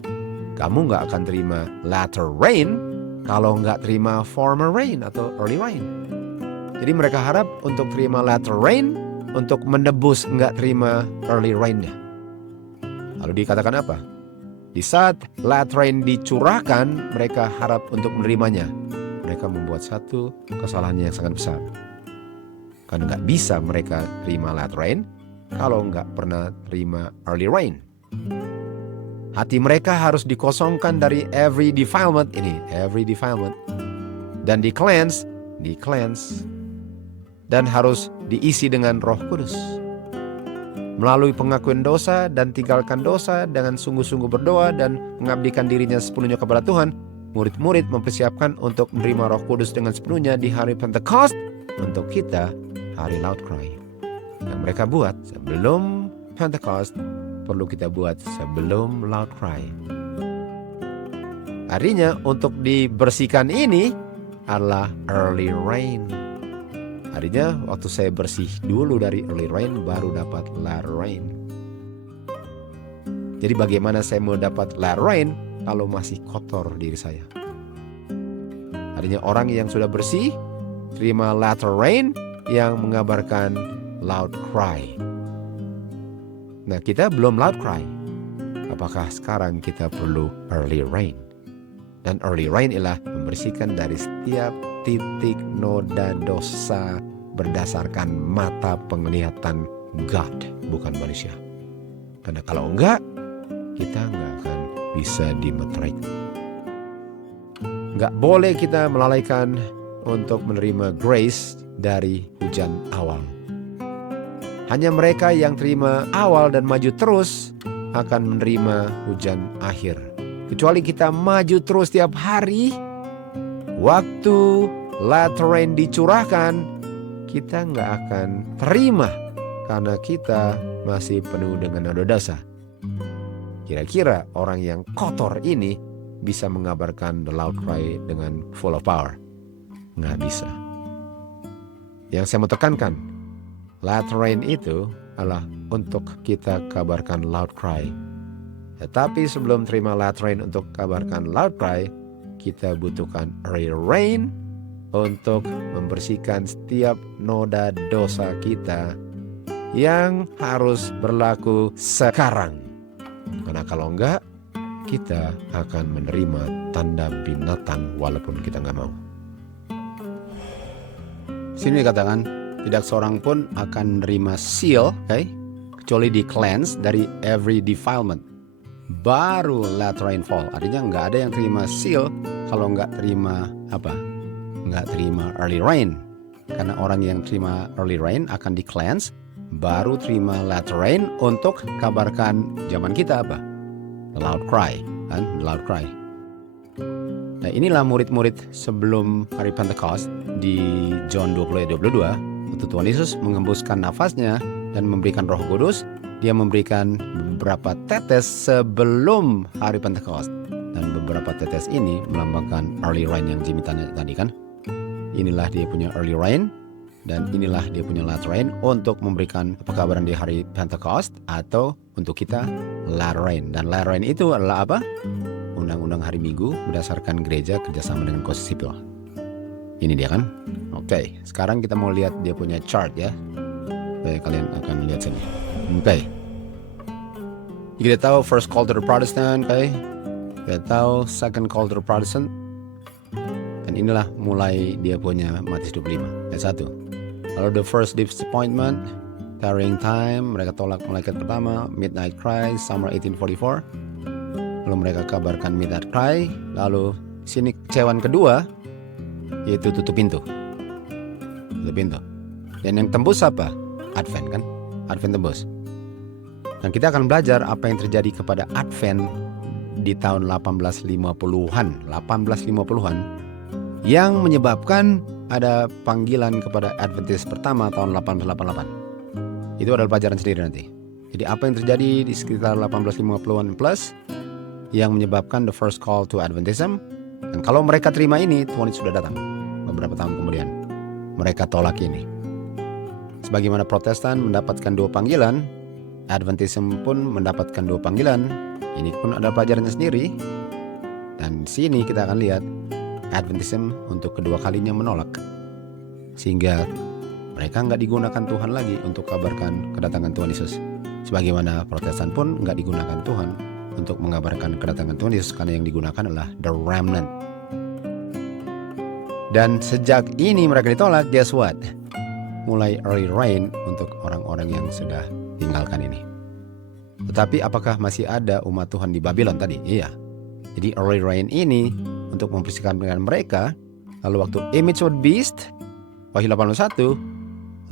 Kamu nggak akan terima latter rain kalau nggak terima former rain atau early rain. Jadi mereka harap untuk terima latter rain untuk menebus nggak terima early rain-nya. Lalu dikatakan apa? Di saat latter rain dicurahkan, mereka harap untuk menerimanya. Mereka membuat satu kesalahan yang sangat besar. Karena nggak bisa mereka terima latter rain kalau nggak pernah terima early rain. Hati mereka harus dikosongkan dari every defilement dan di cleanse dan harus diisi dengan Roh Kudus. Melalui pengakuan dosa dan tinggalkan dosa dengan sungguh-sungguh berdoa dan mengabdikan dirinya sepenuhnya kepada Tuhan, murid-murid mempersiapkan untuk menerima Roh Kudus dengan sepenuhnya di hari Pentecost untuk kita hari loud cry. Yang mereka buat sebelum Pentecost perlu kita buat sebelum loud cry. Artinya untuk dibersihkan ini adalah early rain. Artinya waktu saya bersih dulu dari early rain baru dapat latter rain. Jadi bagaimana saya mau dapat latter rain kalau masih kotor diri saya? Artinya orang yang sudah bersih terima latter rain yang mengabarkan loud cry. Nah, kita belum loud cry. Apakah sekarang kita perlu early rain? Dan early rain ialah membersihkan dari setiap titik noda dosa berdasarkan mata penglihatan God, bukan manusia. Karena kalau enggak, kita enggak akan bisa dimeterai. Enggak boleh kita melalaikan untuk menerima grace dari hujan awal. Hanya mereka yang terima awal dan maju terus akan menerima hujan akhir. Kecuali kita maju terus tiap hari, waktu latter rain dicurahkan, kita nggak akan terima karena kita masih penuh dengan noda dosa. Kira-kira orang yang kotor ini bisa mengabarkan the loud cry dengan full of power? Nggak bisa. Yang saya mau tekankan, latter rain itu adalah untuk kita kabarkan loud cry. Tetapi sebelum terima latter rain untuk kabarkan loud cry, kita butuhkan early rain untuk membersihkan setiap noda dosa kita yang harus berlaku sekarang. Karena kalau enggak, kita akan menerima tanda binatang walaupun kita nggak mau. Sini dikatakan, tidak seorang pun akan menerima seal, kecuali di cleanse dari every defilement. Baru latter rain fall. Artinya nggak ada yang terima seal kalau nggak terima nggak terima early rain. Karena orang yang terima early rain akan di cleanse, baru terima latter rain untuk kabarkan zaman kita the loud cry, kan? The loud cry. Nah, inilah murid-murid sebelum hari Pentecost di John 20:22, waktu Tuhan Yesus mengembuskan nafasnya dan memberikan Roh Kudus, dia memberikan beberapa tetes sebelum hari Pentecost. Dan beberapa tetes ini melambangkan early rain yang Jimmy tanya tadi, kan? Inilah dia punya early rain dan inilah dia punya latter rain untuk memberikan pekabaran di hari Pentecost atau untuk kita latter rain. Dan latter rain itu adalah apa? Undang-undang hari Minggu berdasarkan gereja kerjasama dengan Kosis Sipil. Ini dia, kan? Oke, sekarang kita mau lihat dia punya chart ya. Oke, kalian akan lihat sini. Oke. Kita tahu first call to the Protestant, kita tahu second call to the Protestant. Dan inilah mulai dia punya Matius 25 ayat 1. Lalu the first disappointment, tarrying time, mereka tolak malaikat pertama, midnight cry, summer 1844. Lalu mereka kabarkan midnight cry. Lalu sini kecewaan kedua, yaitu tutup pintu. Tutup pintu. Dan yang tembus apa? Advent, kan? Advent tembus. Dan kita akan belajar apa yang terjadi kepada Advent di tahun 1850-an yang menyebabkan ada panggilan kepada Adventist pertama tahun 1888. Itu adalah pelajaran sendiri nanti. Jadi apa yang terjadi di sekitar 1850-an plus yang menyebabkan the first call to Adventism. Dan kalau mereka terima ini, Tuhan Yesus sudah datang beberapa tahun kemudian. Mereka tolak ini. Sebagaimana Protestan mendapatkan 2 panggilan, Adventism pun mendapatkan 2 panggilan. Ini pun ada pelajarannya sendiri. Dan sini kita akan lihat Adventism untuk kedua kalinya menolak. sehingga mereka nggak digunakan Tuhan lagi untuk kabarkan kedatangan Tuhan Yesus. Sebagaimana Protestan pun nggak digunakan Tuhan untuk mengabarkan kedatangan Tuhan Yesus, karena yang digunakan adalah the remnant. Dan sejak ini mereka ditolak, guess what? Mulai early rain untuk orang-orang yang sudah tinggalkan ini. Tetapi apakah masih ada umat Tuhan di Babylon tadi? Iya. Jadi early rain ini untuk mempersiapkan dengan mereka. Lalu waktu image of the beast, Wahyu 81,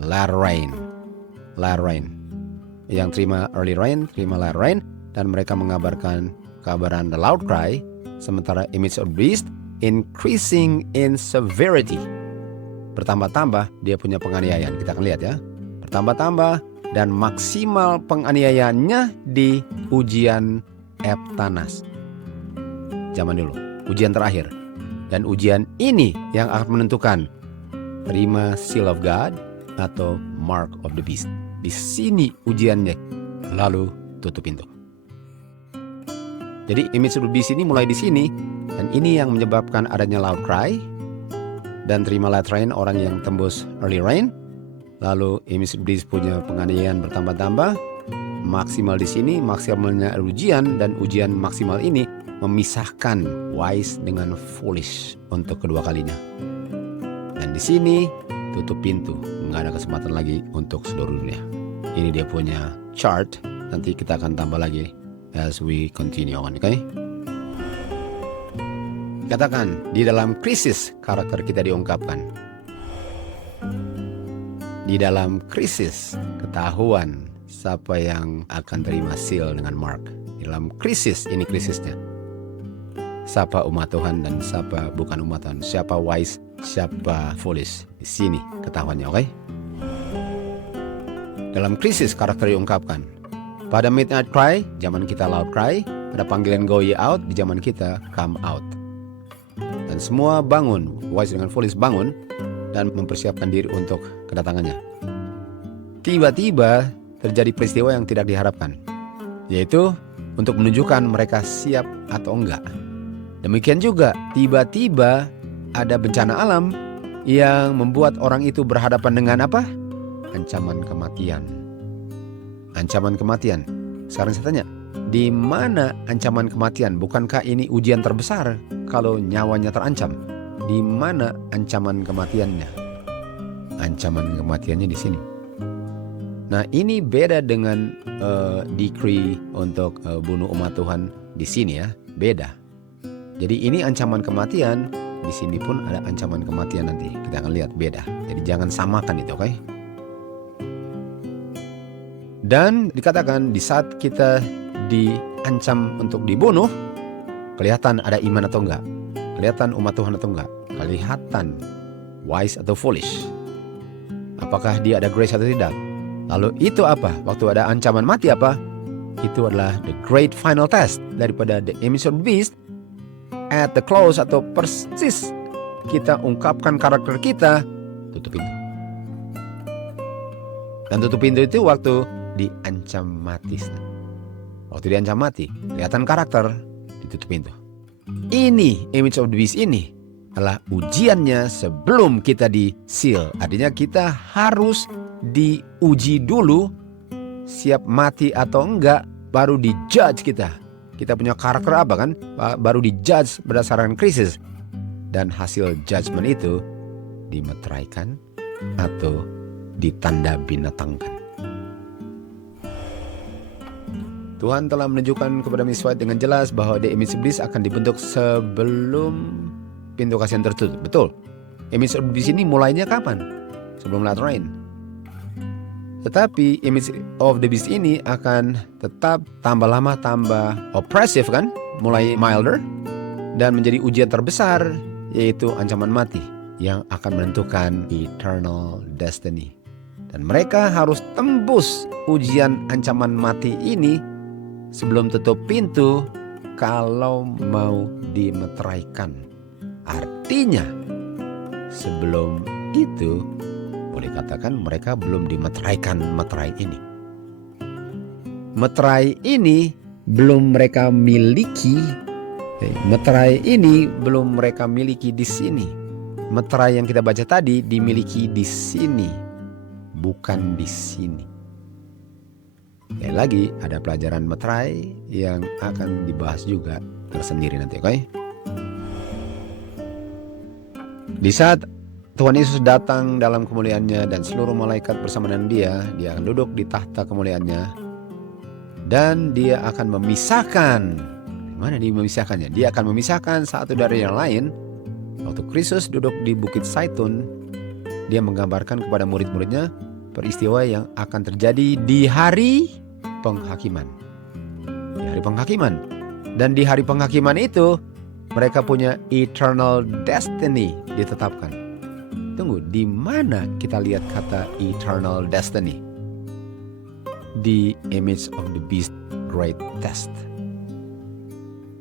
latter rain. Yang terima early rain, terima latter rain, dan mereka mengabarkan kabaran the loud cry, sementara image of the beast increasing in severity. Bertambah-tambah dia punya penganiayaan. Kita akan lihat ya. Bertambah-tambah dan maksimal penganiayaannya di ujian Eptanas. Zaman dulu, ujian terakhir. Dan ujian ini yang akan menentukan terima seal of God atau mark of the beast. Di sini ujiannya. Lalu tutup pintu. Jadi image of the beast ini mulai di sini, dan ini yang menyebabkan adanya loud cry dan terima light rain, orang yang tembus early rain. Lalu image of the beast punya penganiayaan bertambah-tambah, maksimal di sini, maksimalnya ujian, dan ujian maksimal ini memisahkan wise dengan foolish untuk kedua kalinya. Dan di sini tutup pintu, nggak ada kesempatan lagi untuk seluruh dunia. Ini dia punya chart, nanti kita akan tambah lagi as we continue on, okay? Katakan, di dalam krisis karakter kita diungkapkan. Di dalam krisis ketahuan siapa yang akan terima seal dengan mark. Di dalam krisis, ini krisisnya. Siapa umat Tuhan dan siapa bukan umat Tuhan. Siapa wise, siapa foolish. Di sini ketahuannya, oke? Dalam krisis karakter diungkapkan. Pada midnight cry, zaman kita loud cry. Pada panggilan go ye out, di zaman kita come out. Dan semua bangun, wise dengan foolish bangun dan mempersiapkan diri untuk kedatangannya. Tiba-tiba terjadi peristiwa yang tidak diharapkan, yaitu untuk menunjukkan mereka siap atau enggak. Demikian juga tiba-tiba ada bencana alam yang membuat orang itu berhadapan dengan apa? Ancaman kematian. Ancaman kematian. Sekarang saya tanya, di mana ancaman kematian? Bukankah ini ujian terbesar kalau nyawanya terancam? Di mana ancaman kematiannya? Ancaman kematiannya di sini. Nah, ini beda dengan decree untuk bunuh umat Tuhan di sini ya, beda. Jadi ini ancaman kematian, di sini pun ada ancaman kematian nanti. Kita akan lihat beda. Jadi jangan samakan itu, oke? Dan dikatakan di saat kita diancam untuk dibunuh, kelihatan ada iman atau enggak? Kelihatan umat Tuhan atau enggak? Kelihatan wise atau foolish? Apakah dia ada grace atau tidak? Lalu itu apa? Waktu ada ancaman mati apa? Itu adalah the great final test daripada the image of the beast. At the close atau persis kita ungkapkan karakter kita, tutup pintu. Dan tutup pintu itu waktu diancam mati. Waktu diancam mati, kelihatan karakter, ditutup pintu. Ini image of the beast ini adalah ujiannya sebelum kita di seal. Artinya kita harus diuji dulu, siap mati atau enggak, baru di judge kita. Kita punya karakter apa kan? Baru di judge berdasarkan krisis. Dan hasil judgment itu dimeteraikan atau ditanda binatangkan. Tuhan telah menunjukkan kepada Miss White dengan jelas bahwa the image of the beast akan dibentuk sebelum pintu kasihan tertutup. Betul. Image of the beast ini mulainya kapan? Sebelum latter rain. Tetapi image of the beast ini akan tetap tambah lama tambah oppressive kan? Mulai milder dan menjadi ujian terbesar, yaitu ancaman mati yang akan menentukan eternal destiny. Dan mereka harus tembus ujian ancaman mati ini sebelum tutup pintu kalau mau dimeteraikan. Artinya sebelum itu boleh katakan mereka belum dimeteraikan meterai ini. Meterai ini belum mereka miliki. Meterai ini belum mereka miliki di sini. meterai yang kita baca tadi dimiliki di sini, bukan di sini. Sekali lagi, ada pelajaran meterai yang akan dibahas juga tersendiri nanti, oke? Di saat Tuhan Yesus datang dalam kemuliaannya dan seluruh malaikat bersama dengan dia akan duduk di tahta kemuliaannya dan dia akan memisahkan. Mana dia memisahkannya? Dia akan memisahkan satu dari yang lain. Waktu Kristus duduk di Bukit Zaitun, dia menggambarkan kepada murid-muridnya peristiwa yang akan terjadi di hari penghakiman. Di hari penghakiman. Dan di hari penghakiman itu mereka punya eternal destiny ditetapkan. Tunggu, di mana kita lihat kata eternal destiny? Di image of the beast great test.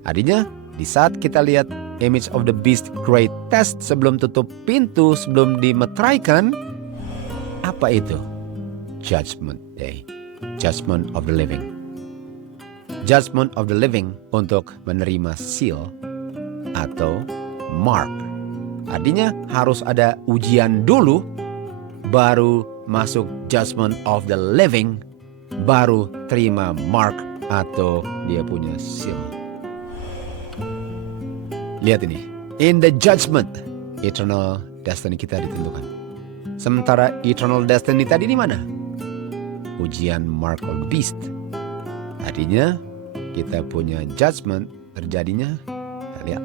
Artinya, di saat kita lihat image of the beast great test sebelum tutup pintu, sebelum dimeteraikan, apa itu? Judgment Day. Judgment of the living. Judgment of the living untuk menerima seal atau mark. Artinya harus ada ujian dulu, baru masuk judgment of the living, baru terima mark atau dia punya seal. Lihat ini, in the judgment, eternal destiny kita ditentukan. Sementara eternal destiny tadi di mana? Ujian mark of the beast. Artinya kita punya judgment terjadinya, lihat.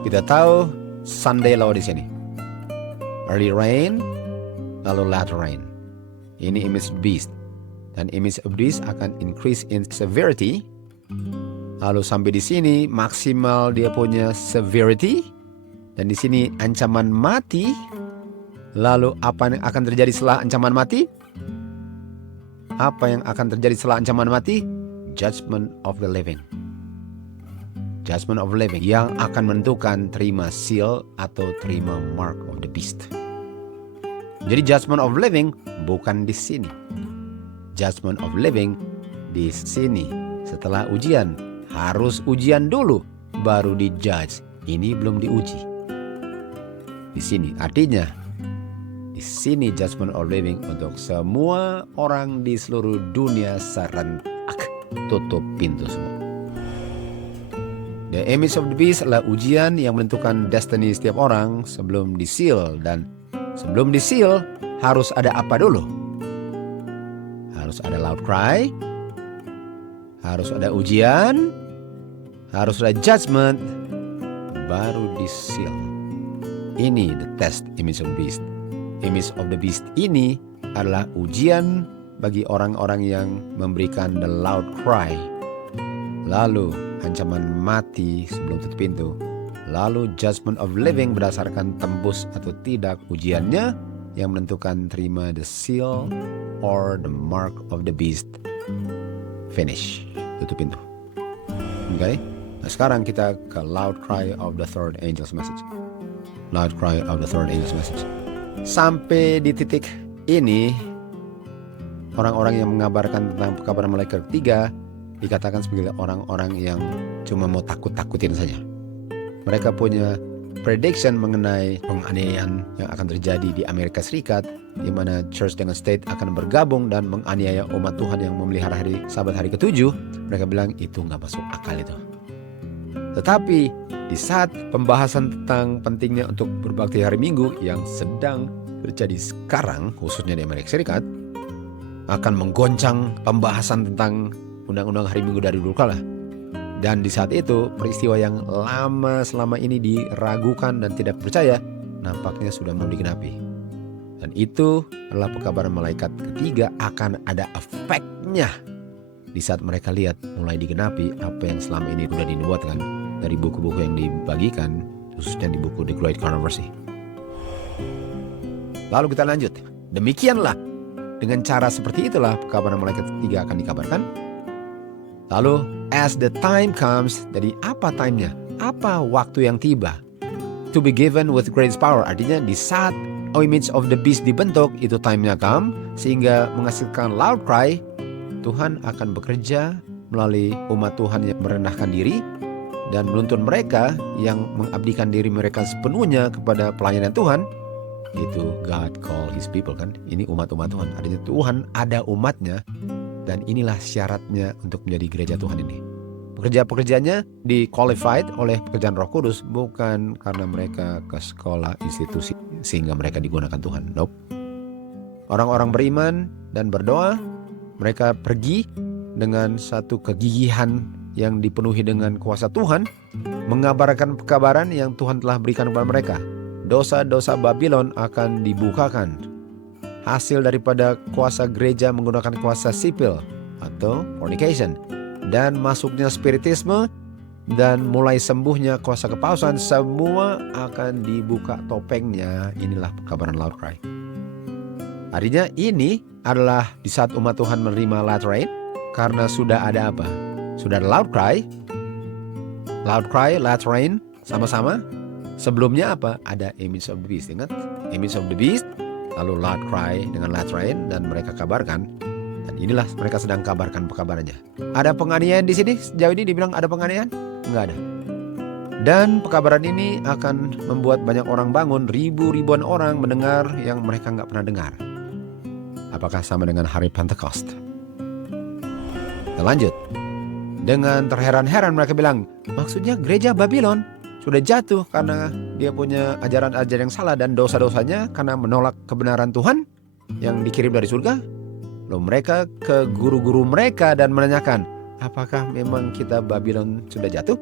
Kita tahu Sunday law di sini. Early rain, lalu latter rain. Ini image of the beast. Dan image of the beast akan increase in severity. Lalu sampai di sini maksimal dia punya severity. Dan di sini ancaman mati. Lalu apa yang akan terjadi setelah ancaman mati? Apa yang akan terjadi setelah ancaman mati? Judgment of the living. Judgment of the living yang akan menentukan terima seal atau terima mark of the beast. Jadi judgment of living bukan di sini. Judgment of living di sini. Setelah ujian, harus ujian dulu baru dijudge. Ini belum diuji. Di sini artinya di sini judgment of living untuk semua orang di seluruh dunia serentak. Tutup pintu semua. The image of the beast adalah ujian yang menentukan destiny setiap orang sebelum di-seal. Dan sebelum di-seal harus ada apa dulu? Harus ada loud cry, harus ada ujian, harus ada judgment, baru di-seal. Ini the test image of the beast. Image of the beast ini adalah ujian bagi orang-orang yang memberikan the loud cry. Lalu ancaman mati sebelum tutup pintu. Lalu judgment of living berdasarkan tembus atau tidak ujiannya yang menentukan terima the seal or the mark of the beast. Finish. Tutup pintu. Oke. Nah, sekarang kita ke loud cry of the third angel's message. Loud cry of the third angel's message. Sampai di titik ini, orang-orang yang mengabarkan tentang pekabaran malaikat ketiga dikatakan sebagai orang-orang yang cuma mau takut-takutin saja. Mereka punya prediction mengenai penganiayaan yang akan terjadi di Amerika Serikat, di mana church dengan state akan bergabung dan menganiaya umat Tuhan yang memelihara Sabat hari ke-7. Mereka bilang itu nggak masuk akal itu. Tetapi di saat pembahasan tentang pentingnya untuk berbakti hari Minggu yang sedang terjadi sekarang, khususnya di Amerika Serikat, akan menggoncang pembahasan tentang undang-undang hari Minggu dari dulu kala. Dan di saat itu peristiwa yang lama selama ini diragukan dan tidak percaya nampaknya sudah mau digenapi. Dan itu adalah pekabaran malaikat ketiga akan ada efeknya di saat mereka lihat mulai digenapi apa yang selama ini sudah dinubuatkan dari buku-buku yang dibagikan, khususnya di buku The Great Controversy. Lalu kita lanjut. Demikianlah, dengan cara seperti itulah pekabaran malaikat ketiga akan dikabarkan. Lalu as the time comes, jadi apa time-nya? Apa waktu yang tiba? To be given with great power, artinya di saat image of the beast dibentuk, itu time-nya come, sehingga menghasilkan loud cry. Tuhan akan bekerja melalui umat Tuhan yang merendahkan diri dan menuntun mereka yang mengabdikan diri mereka sepenuhnya kepada pelayanan Tuhan. Itu God call his people kan. Ini umat-umat Tuhan. Artinya Tuhan ada umatnya. Dan inilah syaratnya untuk menjadi gereja Tuhan ini. Pekerja-pekerjanya di-qualified oleh pekerjaan Roh Kudus. Bukan karena mereka ke sekolah institusi sehingga mereka digunakan Tuhan. Nope. Orang-orang beriman dan berdoa, mereka pergi dengan satu kegigihan yang dipenuhi dengan kuasa Tuhan, mengabarkan pekabaran yang Tuhan telah berikan kepada mereka. Dosa-dosa Babylon akan dibukakan. Hasil daripada kuasa gereja menggunakan kuasa sipil atau fornication, dan masuknya spiritisme, dan mulai sembuhnya kuasa kepalsuan, semua akan dibuka topengnya. Inilah pekabaran loud cry. Artinya ini adalah di saat umat Tuhan menerima loud rain, karena sudah ada apa? Sudah ada loud cry, loud rain sama-sama. Sebelumnya apa? Ada image of the beast. Ingat? Image of the beast, lalu loud cry dengan loud rain, dan mereka kabarkan. Dan inilah mereka sedang kabarkan pekabarannya. Ada penganiayaan di sini? Sejauh ini dibilang ada penganiayaan? Enggak ada. Dan pekabaran ini akan membuat banyak orang bangun, ribuan orang mendengar yang mereka nggak pernah dengar. Apakah sama dengan hari Pentecost? Kita lanjut. Dengan terheran-heran mereka bilang, maksudnya gereja Babylon sudah jatuh karena dia punya ajaran-ajaran yang salah dan dosa-dosanya karena menolak kebenaran Tuhan yang dikirim dari surga. Lalu mereka ke guru-guru mereka dan menanyakan, apakah memang kita Babylon sudah jatuh?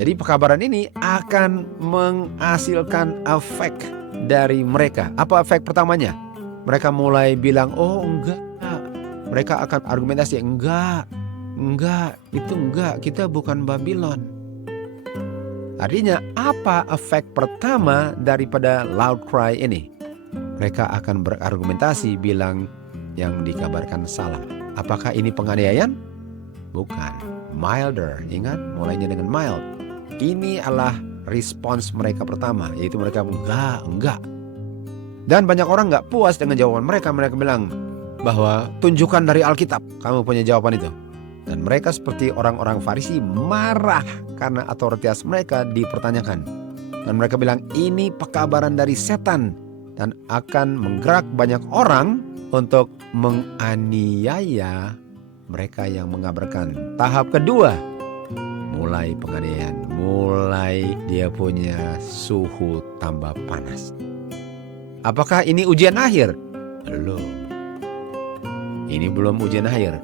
Jadi pekabaran ini akan menghasilkan efek dari mereka. Apa efek pertamanya? Mereka mulai bilang, oh enggak. Mereka akan argumentasi, enggak, itu enggak, kita bukan Babylon. Artinya apa efek pertama daripada loud cry ini? Mereka akan berargumentasi bilang yang dikabarkan salah. Apakah ini penganiayaan? Bukan. Milder, ingat mulainya dengan mild. Ini adalah respons mereka pertama, yaitu mereka enggak. Dan banyak orang enggak puas dengan jawaban mereka. Mereka bilang bahwa tunjukkan dari Alkitab kamu punya jawaban itu. Dan mereka seperti orang-orang Farisi marah karena otoritas mereka dipertanyakan. Dan mereka bilang ini pekabaran dari setan dan akan menggerak banyak orang untuk menganiaya mereka yang mengabarkan. Tahap kedua, mulai penganiayaan, mulai dia punya suhu tambah panas. Apakah ini ujian akhir? Belum. Ini belum ujian akhir.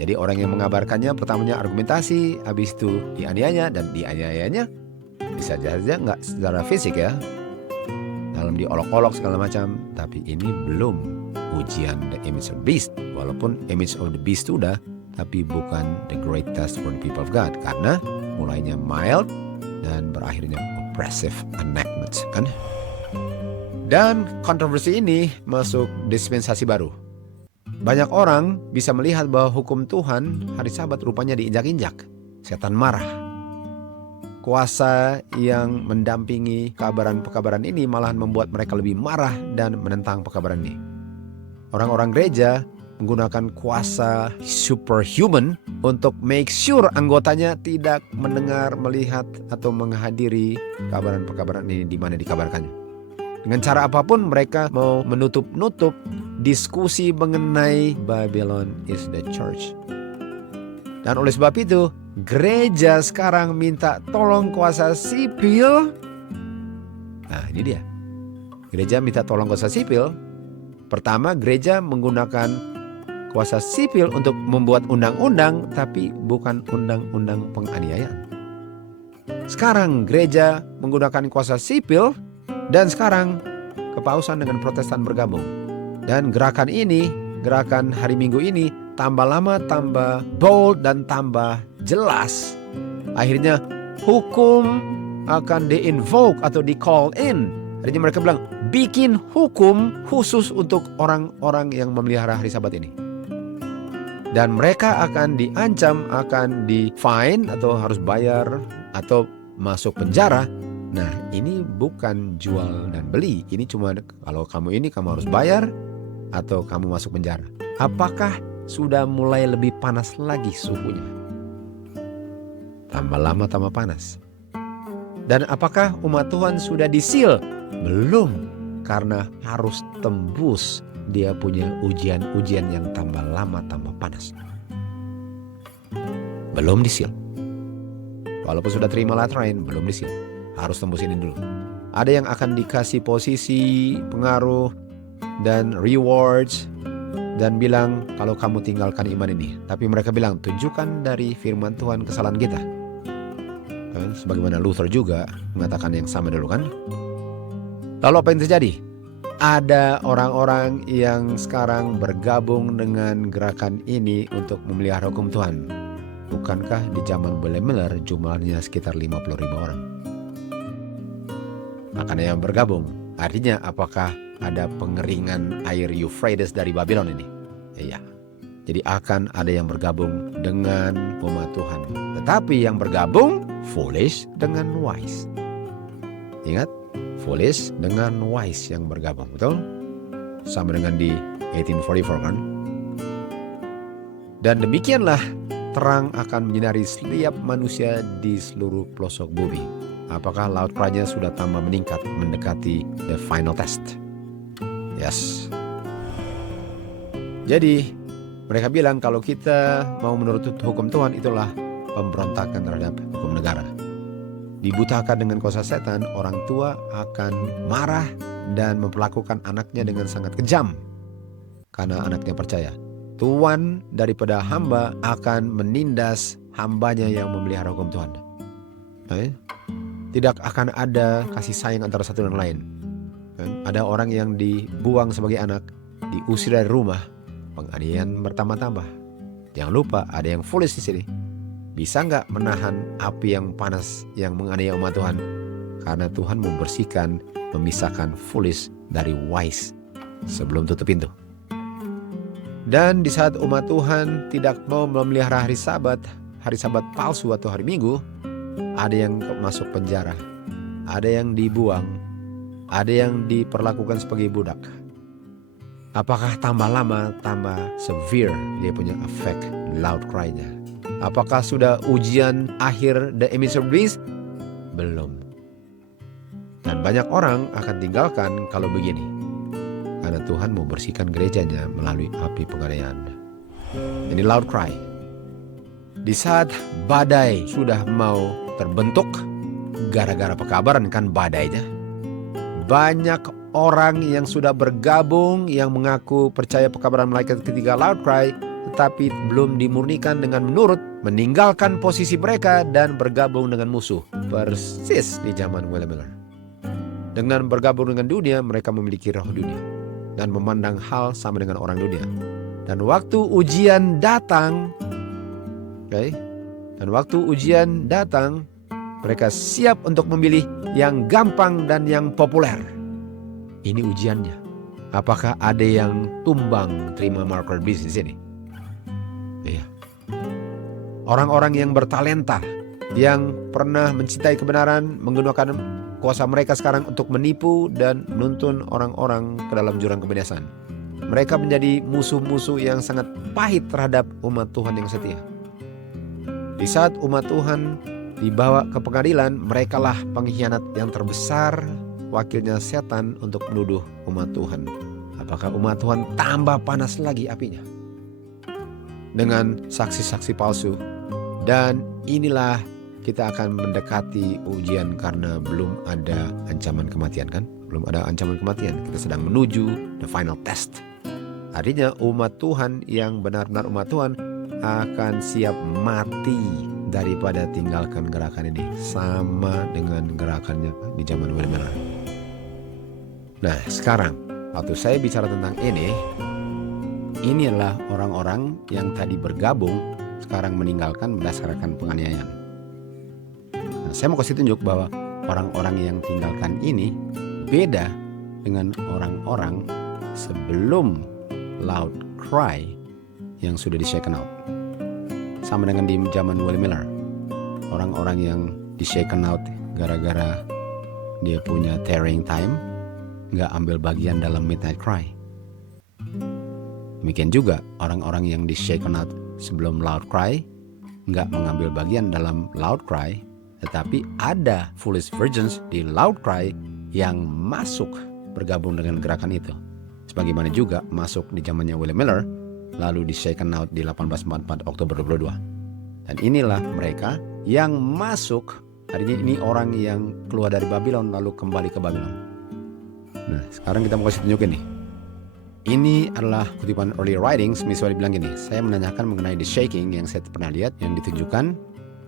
Jadi orang yang mengabarkannya pertamanya argumentasi, habis itu dianiaya, dan dianiayanya bisa saja nggak secara fisik ya, dalam diolok-olok segala macam. Tapi ini belum ujian the image of the beast. Walaupun image of the beast sudah, tapi bukan the great test for the people of God. Karena mulainya mild dan berakhirnya oppressive enactment kan. Dan kontroversi ini masuk dispensasi baru. Banyak orang bisa melihat bahwa hukum Tuhan hari Sabat rupanya diinjak-injak. Setan marah. Kuasa yang mendampingi pekabaran ini malahan membuat mereka lebih marah dan menentang pekabaran ini. Orang-orang gereja menggunakan kuasa superhuman untuk make sure anggotanya tidak mendengar, melihat, atau menghadiri pekabaran ini di mana dikabarkannya. Dengan cara apapun mereka mau menutup-nutup diskusi mengenai Babylon is the church. Dan oleh sebab itu, gereja sekarang minta tolong kuasa sipil. Nah ini dia. Gereja minta tolong kuasa sipil. Pertama, gereja menggunakan kuasa sipil untuk membuat undang-undang, tapi bukan undang-undang penganiayaan. Sekarang gereja menggunakan kuasa sipil, dan sekarang kepausan dengan Protestan bergabung. Dan gerakan ini, gerakan hari Minggu ini tambah lama tambah bold dan tambah jelas. Akhirnya hukum akan di-invoke atau di-call in. Artinya mereka bilang bikin hukum khusus untuk orang-orang yang memelihara hari Sabat ini. Dan mereka akan diancam, akan di-fine atau harus bayar atau masuk penjara. Nah ini bukan jual dan beli. Ini cuma kalau kamu ini kamu harus bayar atau kamu masuk penjara. Apakah sudah mulai lebih panas lagi suhunya? tambah lama tambah panas. Dan apakah umat Tuhan sudah diseal? Belum, karena harus tembus dia punya ujian-ujian yang tambah lama tambah panas. Belum diseal. Walaupun sudah terima latrain, belum diseal. Harus tembus ini dulu. Ada yang akan dikasih posisi, pengaruh, dan rewards, dan bilang kalau kamu tinggalkan iman ini. Tapi mereka bilang tunjukkan dari firman Tuhan kesalahan kita. Sebagaimana Luther juga mengatakan yang sama dulu kan. Lalu apa yang terjadi? Ada orang-orang yang sekarang bergabung dengan gerakan ini untuk memelihara hukum Tuhan. Bukankah di zaman William Miller jumlahnya sekitar 50.000 orang? Makanya yang bergabung. Artinya apakah ada pengeringan air Euphrates dari Babylon ini? Iya. Jadi akan ada yang bergabung dengan umat Tuhan. Tetapi yang bergabung foolish dengan wise. Ingat, foolish dengan wise yang bergabung, betul? Sama dengan di 1844 kan? Dan demikianlah terang akan menyinari setiap manusia di seluruh pelosok bumi. Apakah loud cry-nya sudah tambah meningkat mendekati the final test? Yes. Jadi mereka bilang kalau kita mau menurut hukum Tuhan itulah pemberontakan terhadap hukum negara. Dibutakan dengan kuasa setan, orang tua akan marah dan memperlakukan anaknya dengan sangat kejam. Karena anaknya percaya. Tuan daripada hamba akan menindas hambanya yang memelihara hukum Tuhan. Tidak akan ada kasih sayang antara satu dan lain. Ada orang yang dibuang sebagai anak, diusir dari rumah, penganiayaan bertambah-tambah. Jangan lupa ada yang foolish di sini. Bisa nggak menahan api yang panas yang menganiaya umat Tuhan? Karena Tuhan membersihkan, memisahkan foolish dari wise sebelum tutup pintu. Dan di saat umat Tuhan tidak mau memelihara hari sabat palsu atau hari Minggu, ada yang masuk penjara, ada yang dibuang, ada yang diperlakukan sebagai budak. Apakah tambah lama tambah severe dia punya efek loud cry-nya? Apakah sudah ujian akhir the image of beast? Belum. Dan banyak orang akan tinggalkan kalau begini. Karena Tuhan mau bersihkan gerejanya melalui api penganiayaan. Ini loud cry. Di saat badai sudah mau terbentuk, gara-gara pekabaran kan badainya. Banyak orang yang sudah bergabung yang mengaku percaya pekabaran malaikat ketiga loud cry, tetapi belum dimurnikan dengan menurut, meninggalkan posisi mereka dan bergabung dengan musuh. Persis di zaman William Miller. Dengan bergabung dengan dunia, mereka memiliki roh dunia dan memandang hal sama dengan orang dunia. Dan waktu ujian datang, mereka siap untuk memilih yang gampang dan yang populer. Ini ujiannya. Apakah ada yang tumbang terima marker bisnis ini? Iya. Orang-orang yang bertalenta, yang pernah mencintai kebenaran, menggunakan kuasa mereka sekarang untuk menipu dan menuntun orang-orang ke dalam jurang kebinasaan. Mereka menjadi musuh-musuh yang sangat pahit terhadap umat Tuhan yang setia. Di saat umat Tuhan dibawa ke pengadilan, merekalah pengkhianat yang terbesar, wakilnya setan untuk menuduh umat Tuhan. Apakah umat Tuhan tambah panas lagi apinya? Dengan saksi-saksi palsu. Dan inilah kita akan mendekati ujian karena belum ada ancaman kematian kan? Belum ada ancaman kematian. Kita sedang menuju the final test. Artinya umat Tuhan yang benar-benar umat Tuhan akan siap mati daripada tinggalkan gerakan ini. Sama dengan gerakannya di zaman William Miller. Nah sekarang waktu saya bicara tentang ini adalah orang-orang yang tadi bergabung sekarang meninggalkan berdasarkan penganiayaan. Nah, saya mau kasih tunjuk bahwa orang-orang yang tinggalkan ini beda dengan orang-orang sebelum loud cry yang sudah di shaken out. Sama dengan di zaman William Miller. Orang-orang yang di shaken out gara-gara dia punya tarrying time, gak ambil bagian dalam midnight cry. Demikian juga orang-orang yang di shaken out sebelum loud cry, nggak mengambil bagian dalam loud cry, tetapi ada foolish virgins di loud cry yang masuk bergabung dengan gerakan itu. Sebagaimana juga masuk di zamannya William Miller, lalu di shaken out di 1844 Oktober 22. Dan inilah mereka yang masuk, artinya ini orang yang keluar dari Babylon lalu kembali ke Babylon. Nah, sekarang kita mau kasih tunjukin nih. Ini adalah kutipan early writings. Misalnya dibilang gini, saya menanyakan mengenai the shaking yang saya pernah lihat, yang ditunjukkan,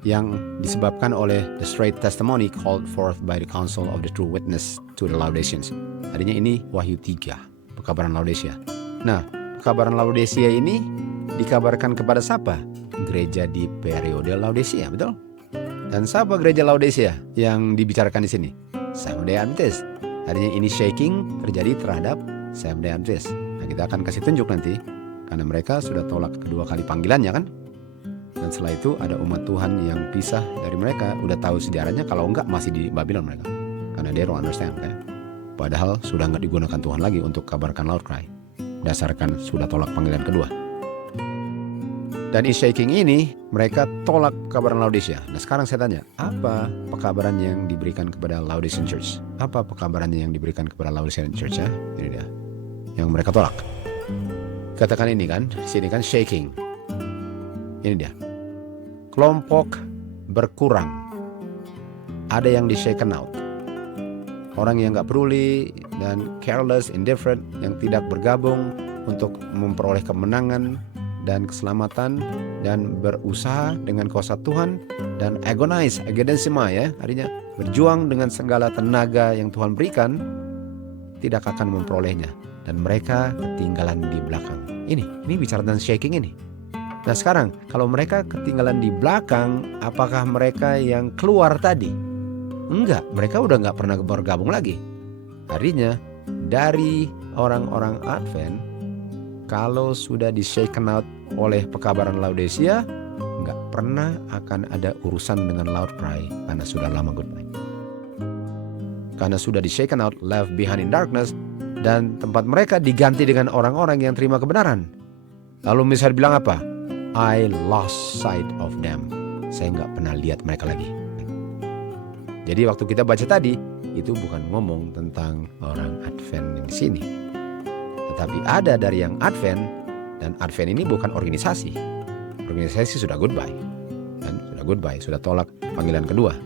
yang disebabkan oleh the straight testimony called forth by the council of the true witness to the Laodiceans. Artinya ini Wahyu 3, pekabaran Laodicea. Nah, pekabaran Laodicea ini dikabarkan kepada siapa? Gereja di periode Laodicea, betul? Dan siapa gereja Laodicea yang dibicarakan di sini? Seventh Day Adventist. Artinya ini shaking terjadi terhadap Seventh Day Adventist. Nah, kita akan kasih tunjuk nanti, karena mereka sudah tolak kedua kali panggilannya kan. Dan setelah itu ada umat Tuhan yang pisah dari mereka, udah tahu sejarahnya, kalau enggak masih di Babylon mereka, karena they don't understand kan. Padahal sudah enggak digunakan Tuhan lagi untuk kabarkan loud cry, dasarkan sudah tolak panggilan kedua. Dan in shaking ini mereka tolak kabaran Laodicea. Nah, sekarang saya tanya, apa pekabaran yang diberikan kepada Laodicean Church? Apa pekabarannya yang diberikan kepada Laodicean Church ya? Ini dia yang mereka tolak. Katakan ini kan, sini kan shaking. Ini dia. Kelompok berkurang. Ada yang di shaken out. Orang yang gak peduli dan careless, indifferent, yang tidak bergabung untuk memperoleh kemenangan dan keselamatan dan berusaha dengan kuasa Tuhan dan agonize, agedensima ya, artinya berjuang dengan segala tenaga yang Tuhan berikan, tidak akan memperolehnya dan mereka ketinggalan di belakang. Ini bicara tentang shaking ini. Nah, sekarang kalau mereka ketinggalan di belakang, apakah mereka yang keluar tadi? Enggak, mereka udah nggak pernah bergabung lagi. Artinya dari orang-orang Advent, kalau sudah di shaken out oleh pekabaran Laodicea, nggak pernah akan ada urusan dengan loud cry karena sudah lama goodbye. Karena sudah di shaken out, left behind in darkness, dan tempat mereka diganti dengan orang-orang yang terima kebenaran. Lalu misalnya bilang apa? I lost sight of them. Saya nggak pernah lihat mereka lagi. Jadi waktu kita baca tadi, itu bukan ngomong tentang orang Advent di sini. Tetapi ada dari yang Advent, dan Advent ini bukan organisasi. Organisasi sudah goodbye. Dan sudah goodbye, sudah tolak panggilan kedua.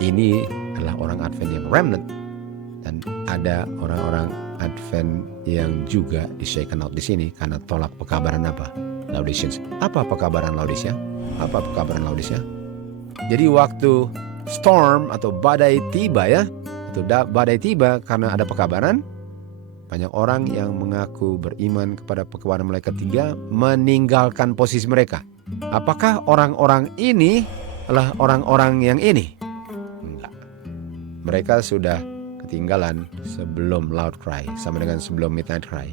Ini adalah orang Advent yang remnant. Dan ada orang-orang Advent yang juga di shaken out di sini karena tolak pekabaran apa? Laodiceans. Apa pekabaran Laodicea? Apa pekabaran Laodicea? Jadi waktu storm atau badai tiba ya, atau badai tiba karena ada pekabaran, banyak orang yang mengaku beriman kepada pekabaran malaikat ketiga meninggalkan posisi mereka. Apakah orang-orang ini adalah orang-orang yang ini? Enggak. Mereka sudah ketinggalan sebelum loud cry, sama dengan sebelum midnight cry.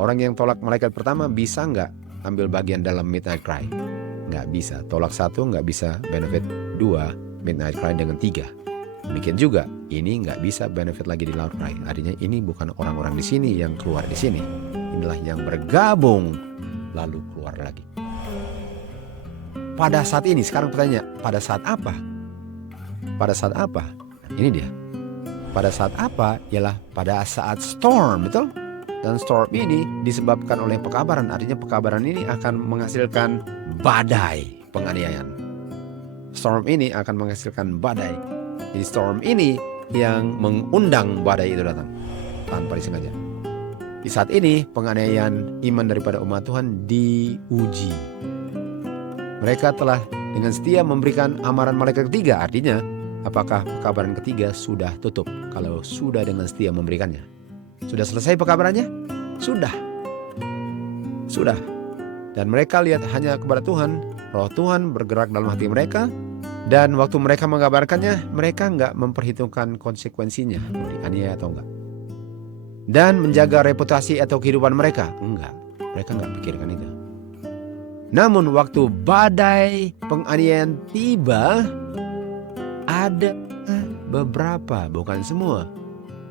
Orang yang tolak malaikat pertama bisa nggak ambil bagian dalam midnight cry? Nggak bisa. Tolak satu nggak bisa benefit dua, midnight cry dengan tiga. Demikian juga, ini nggak bisa benefit lagi di loud cry. Artinya ini bukan orang-orang di sini yang keluar di sini. Inilah yang bergabung lalu keluar lagi. Pada saat ini, sekarang pertanyaan, pada saat apa? Pada saat apa? Ini dia. Pada saat apa? Ialah pada saat storm, betul? Dan storm ini disebabkan oleh pekabaran. Artinya pekabaran ini akan menghasilkan badai penganiayaan. Storm ini akan menghasilkan badai. Jadi storm ini yang mengundang badai itu datang tanpa disengaja. Di saat ini penganiayaan iman daripada umat Tuhan diuji. Mereka telah dengan setia memberikan amaran malaikat ketiga. Artinya apakah pekabaran ketiga sudah tutup? Kalau sudah dengan setia memberikannya, sudah selesai pekabarannya? Sudah. Dan mereka lihat hanya kepada Tuhan. Roh Tuhan bergerak dalam hati mereka. Dan waktu mereka mengabarkannya, mereka nggak memperhitungkan konsekuensinya, dianiaya atau enggak. Dan menjaga reputasi atau kehidupan mereka, enggak. Mereka nggak pikirkan itu. Namun waktu badai penganiayaan tiba, ada beberapa, bukan semua,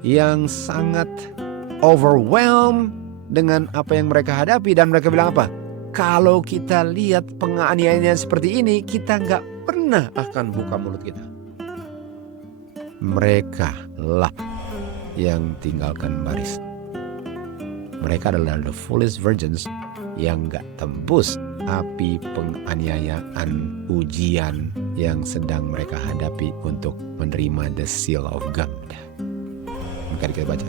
yang sangat overwhelmed dengan apa yang mereka hadapi. Dan mereka bilang apa? kalau kita lihat penganiayaan seperti ini, kita nggak pernah akan buka mulut kita. Mereka lah yang tinggalkan baris. Mereka adalah the foolish virgins yang gak tembus api penganiayaan, ujian yang sedang mereka hadapi untuk menerima the seal of God. Maka kita baca,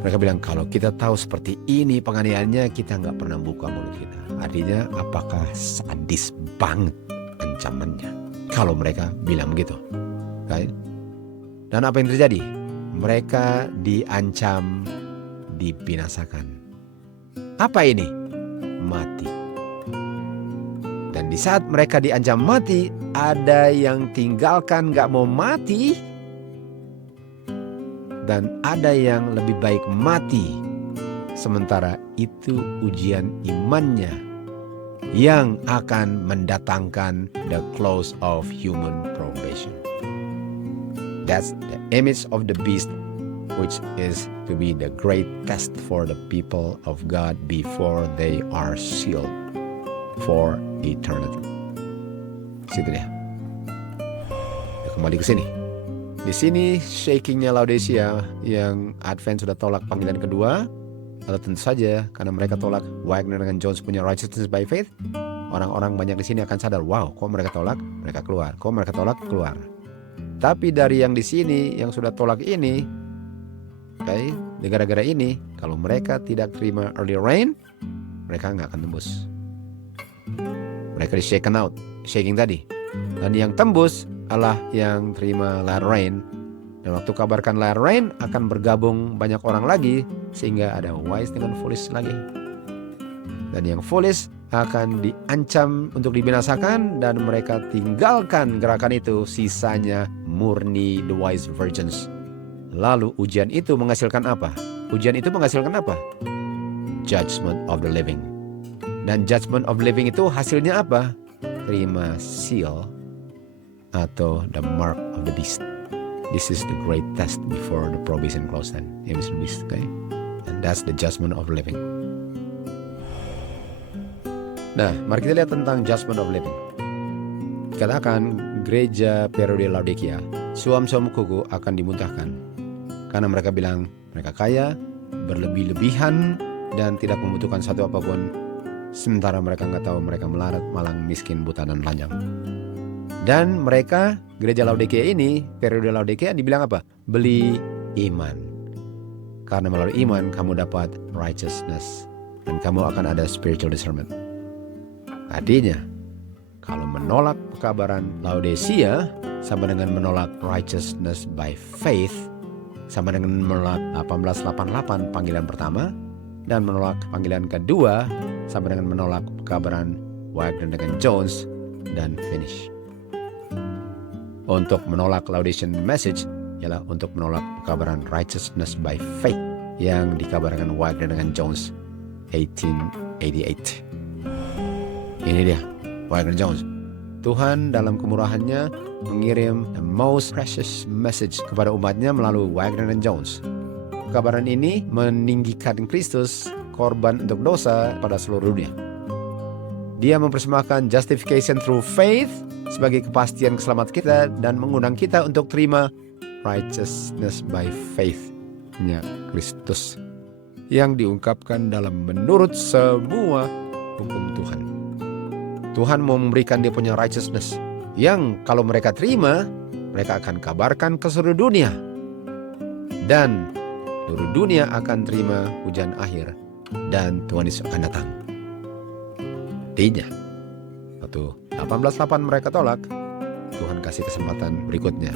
mereka bilang kalau kita tahu seperti ini penganiayaannya, kita gak pernah buka mulut kita. Artinya apakah sadis banget ancamannya kalau mereka bilang begitu, right? Dan apa yang terjadi? Mereka diancam dibinasakan. Apa ini? Mati. Dan di saat mereka diancam mati, ada yang tinggalkan gak mau mati, dan ada yang lebih baik mati. Sementara itu ujian imannya yang akan mendatangkan the close of human probation. That's the image of the beast, which is to be the great test for the people of God before they are sealed for eternity. Situ dia. Kembali ke sini. Di sini shakingnya Laodicea yang Advent sudah tolak panggilan kedua. Lalu tentu saja karena mereka tolak Wagner dengan Jones punya righteousness by faith, orang-orang banyak di sini akan sadar, wow, kok mereka tolak, mereka keluar. Kok mereka tolak, keluar. Tapi dari yang di sini yang sudah tolak ini, okay, gara-gara ini, kalau mereka tidak terima early rain, mereka nggak akan tembus. Mereka di shaken out, shaking tadi. Dan yang tembus adalah yang terima latter rain. Dan waktu kabarkan latter rain akan bergabung banyak orang lagi, sehingga ada wise dengan foolish lagi. Dan yang foolish akan diancam untuk dibinasakan, dan mereka tinggalkan gerakan itu, sisanya murni the wise virgins. Lalu ujian itu menghasilkan apa? Ujian itu menghasilkan apa? Judgment of the living. Dan judgment of living itu hasilnya apa? Terima seal atau the mark of the beast. This is the great test before the probation close and image of the beast, okay? And that's the judgment of living. Nah, mari kita lihat tentang judgment of living. Dikatakan gereja periode Laodikia, suam-suam kuku akan dimuntahkan. Karena mereka bilang mereka kaya, berlebih-lebihan, dan tidak membutuhkan satu apapun. Sementara mereka nggak tahu mereka melarat, malang, miskin, buta, dan telanjang. Dan mereka, gereja Laodikia ini, periode Laodikia dibilang apa? Beli iman. Karena melalui iman kamu dapat righteousness. Dan kamu akan ada spiritual discernment. Artinya, kalau menolak pekabaran Laodicea, sama dengan menolak righteousness by faith, sama dengan menolak 1888 panggilan pertama, dan menolak panggilan kedua, sama dengan menolak pekabaran Wagner dengan Jones, dan finish. Untuk menolak Laodicean message ialah untuk menolak pekabaran righteousness by faith yang dikabarkan Wagner dengan Jones 1888. Ini dia Wagner Jones. Tuhan dalam kemurahannya mengirim the most precious message kepada umatnya melalui Wagner dan Jones. Pekabaran ini meninggikan Kristus korban untuk dosa pada seluruh dunia. Dia mempersembahkan justification through faith sebagai kepastian keselamatan kita dan mengundang kita untuk terima righteousness by faith-nya Kristus yang diungkapkan dalam menurut semua hukum Tuhan. Tuhan mau memberikan dia punya righteousness yang kalau mereka terima, mereka akan kabarkan ke seluruh dunia. Dan seluruh dunia akan terima hujan akhir dan Tuhan Yesus akan datang. Artinya, waktu 1888 mereka tolak, Tuhan kasih kesempatan berikutnya.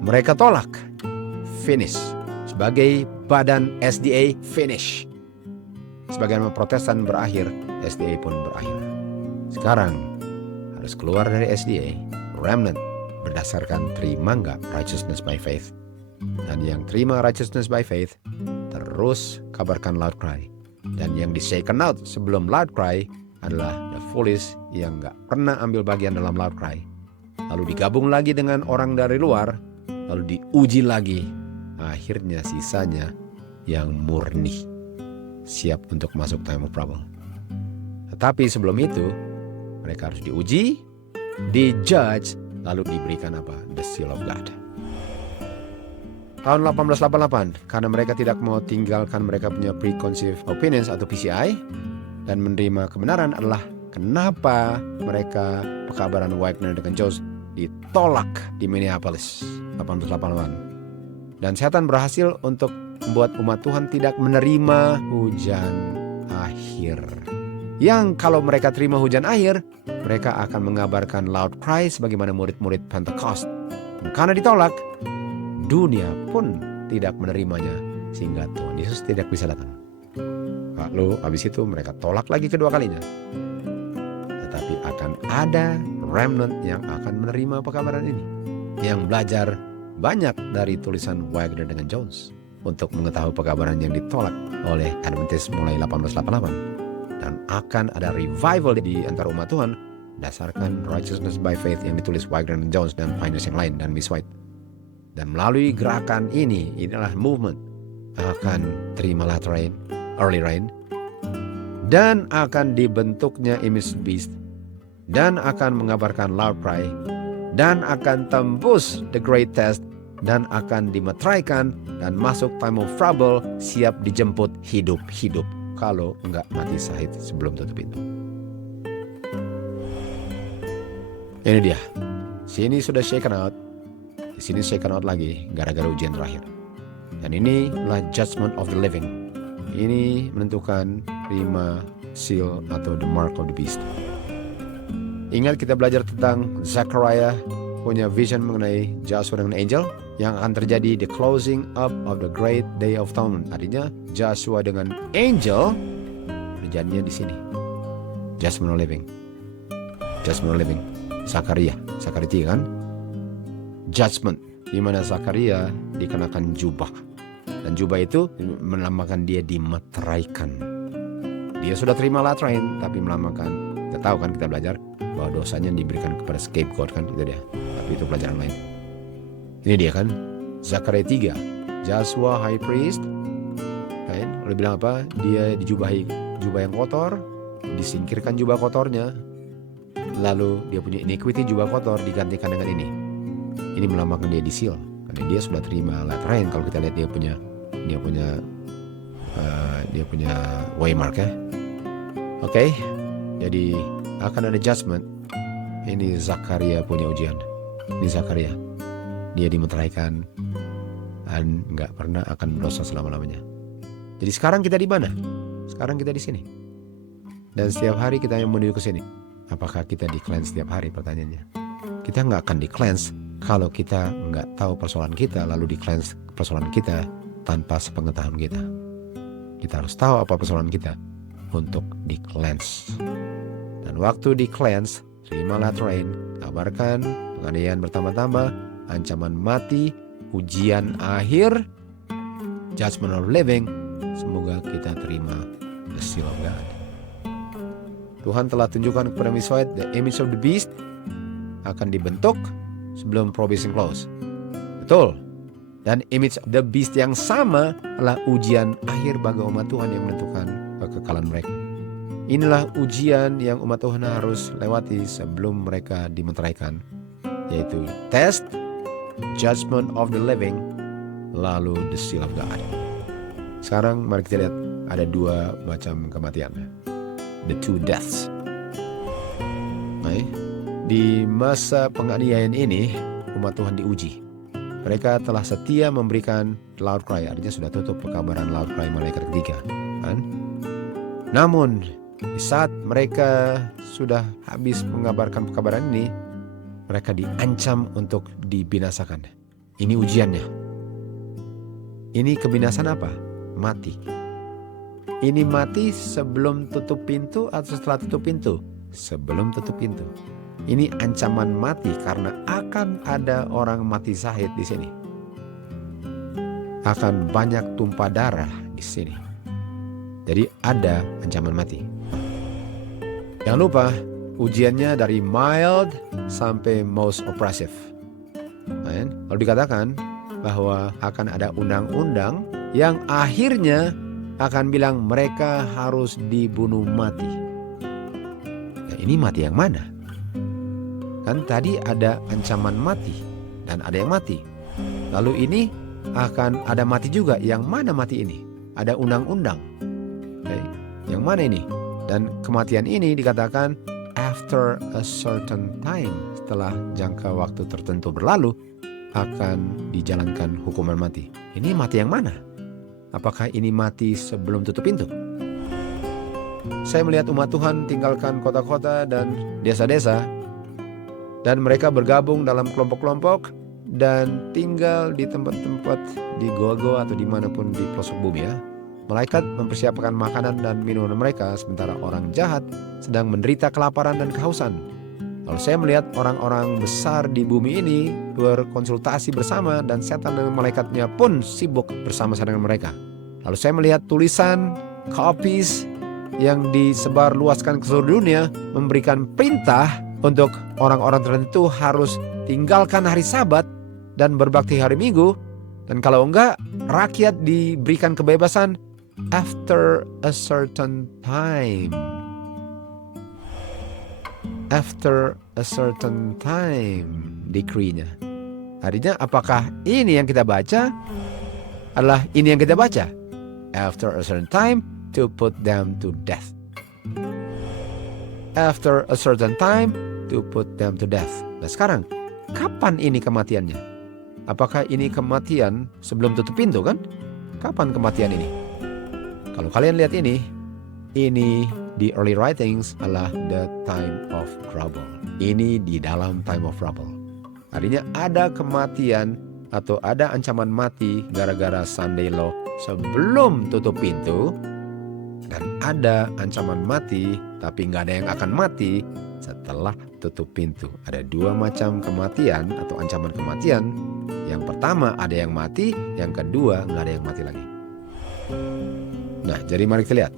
Mereka tolak, finish. Sebagai badan SDA, finish. Sebagaimana Protestan berakhir, SDA pun berakhir. Sekarang harus keluar dari SDA, remnant, berdasarkan terima nggak righteousness by faith. Dan yang terima righteousness by faith, terus kabarkan loud cry. Dan yang di shaken out sebelum loud cry adalah the foolish yang gak pernah ambil bagian dalam loud cry. Lalu digabung lagi dengan orang dari luar, lalu diuji lagi. Akhirnya sisanya yang murni, siap untuk masuk time of trouble. Tetapi sebelum itu, mereka harus diuji, dijudge, lalu diberikan apa? The seal of God. Tahun 1888, karena mereka tidak mau tinggalkan mereka punya preconceived opinions atau PCI dan menerima kebenaran adalah kenapa mereka pekabaran Wagner dengan Jones ditolak di Minneapolis 1888. Dan setan berhasil untuk membuat umat Tuhan tidak menerima hujan akhir. Yang kalau mereka terima hujan akhir, mereka akan mengabarkan loud cry sebagaimana murid-murid Pentecost. Dan karena ditolak, dunia pun tidak menerimanya sehingga Tuhan Yesus tidak bisa datang. Lalu habis itu mereka tolak lagi kedua kalinya. Tetapi akan ada remnant yang akan menerima pekabaran ini, yang belajar banyak dari tulisan Wagner dengan Jones untuk mengetahui pekabaran yang ditolak oleh Adventist mulai 1888. Dan akan ada revival di antara umat Tuhan dasarkan Righteousness by Faith yang ditulis Wagner dan Jones dan pioneers yang lain dan Miss White. Dan melalui gerakan ini, inilah movement, akan terima latter rain, early rain, dan akan dibentuknya image beast, dan akan mengabarkan loud cry, dan akan tembus the great test, dan akan dimeteraikan dan masuk time of trouble, siap dijemput hidup-hidup kalau enggak mati syahid sebelum tutup pintu. Ini dia, sini sudah shaken out. Di sini shaken out lagi gara-gara ujian terakhir. Dan inilah judgment of the living. Ini menentukan 5 seal atau the mark of the beast. Ingat kita belajar tentang Zechariah punya vision mengenai Joshua dengan angel yang akan terjadi the closing up of the great day of atonement. Artinya Joshua dengan angel terjadinya di sini. Judgment of living. Judgment of living. Zakaria 3 kan? Judgment, di mana Zakaria dikenakan jubah. Dan jubah itu melambangkan dia dimeteraikan. Dia sudah terima latrain, tapi melambangkan, kita tahu kan, kita belajar bahwa dosanya diberikan kepada scapegoat kan, itu dia. Tapi itu pelajaran lain. Ini dia kan, Zakaria 3, Joshua high priest, kan? Lalu bilang apa? Dia dijubahi jubah yang kotor, disingkirkan jubah kotornya, lalu dia punya iniquity jubah kotor digantikan dengan ini. Ini melambangkan dia di seal, karena dia sudah terima latrain. Kalau kita lihat dia punya waymark ya. Oke, jadi akan ada judgment. Ini Zakaria punya ujian. Ini Zakaria, dia dimeteraikan dan nggak pernah akan berdosa selama-lamanya. Jadi sekarang kita di mana? Sekarang kita di sini. Dan setiap hari kita yang menuju ke sini. Apakah kita di cleanse setiap hari? Pertanyaannya. Kita nggak akan di cleanse kalau kita nggak tahu persoalan kita, lalu di-cleanse persoalan kita tanpa sepengetahuan kita. Kita harus tahu apa persoalan kita untuk di-cleanse. Dan waktu di-cleanse, terima latrain, kabarkan, penganiayaan bertambah-tambah, ancaman mati, ujian akhir, judgment of living, semoga kita terima the seal of God. Tuhan telah tunjukkan kepada Miss White, the image of the beast akan dibentuk sebelum probation close. Betul. Dan image of the beast yang sama adalah ujian akhir bagi umat Tuhan yang menentukan kekekalan mereka. Inilah ujian yang umat Tuhan harus lewati sebelum mereka dimeteraikan, yaitu test, judgment of the living, lalu the seal of God. Sekarang mari kita lihat ada 2 macam kematian. The 2 deaths. Di masa penganiayaan ini, umat Tuhan diuji. Mereka telah setia memberikan loud cry, artinya sudah tutup pekabaran loud cry malaikat ketiga. Kan? Namun, di saat mereka sudah habis mengabarkan pekabaran ini, mereka diancam untuk dibinasakan. Ini ujiannya. Ini kebinasan apa? Mati. Ini mati sebelum tutup pintu atau setelah tutup pintu? Sebelum tutup pintu. Ini ancaman mati karena akan ada orang mati syahid di sini. Akan banyak tumpah darah di sini. Jadi ada ancaman mati. Jangan lupa ujiannya dari mild sampai most oppressive. Lalu dikatakan bahwa akan ada undang-undang yang akhirnya akan bilang mereka harus dibunuh mati. ini mati yang mana? Kan tadi ada ancaman mati dan ada yang mati. Lalu ini akan ada mati juga. Yang mana mati ini? Ada undang-undang. Okay. Yang mana ini? Dan kematian ini dikatakan after a certain time. Setelah jangka waktu tertentu berlalu akan dijalankan hukuman mati. Ini mati yang mana? Apakah ini mati sebelum tutup pintu? Saya melihat umat Tuhan tinggalkan kota-kota dan desa-desa, dan mereka bergabung dalam kelompok-kelompok dan tinggal di tempat-tempat di goa-goa atau dimanapun di pelosok bumi ya. Malaikat mempersiapkan makanan dan minuman mereka, sementara orang jahat sedang menderita kelaparan dan kehausan. Lalu saya melihat orang-orang besar di bumi ini berkonsultasi bersama, dan setan dan malaikatnya pun sibuk bersama-sama dengan mereka. Lalu saya melihat tulisan, copies yang disebar luaskan ke seluruh dunia, memberikan perintah untuk orang-orang tertentu harus tinggalkan hari Sabat dan berbakti hari Minggu. Dan kalau enggak, rakyat diberikan kebebasan after a certain time. After a certain time decree-nya. Artinya apakah ini yang kita baca adalah ini yang kita baca? After a certain time to put them to death. After a certain time to put them to death. Nah sekarang, kapan ini kematiannya? Apakah ini kematian sebelum tutup pintu kan? Kapan kematian ini? Kalau kalian lihat ini di early writings adalah the time of trouble. Ini di dalam time of trouble. Artinya ada kematian atau ada ancaman mati gara-gara Sunday law sebelum tutup pintu. Dan ada ancaman mati tapi nggak ada yang akan mati setelah tutup pintu. Ada dua macam kematian atau ancaman kematian. Yang pertama ada yang mati, yang kedua nggak ada yang mati lagi. Nah, jadi mari kita lihat.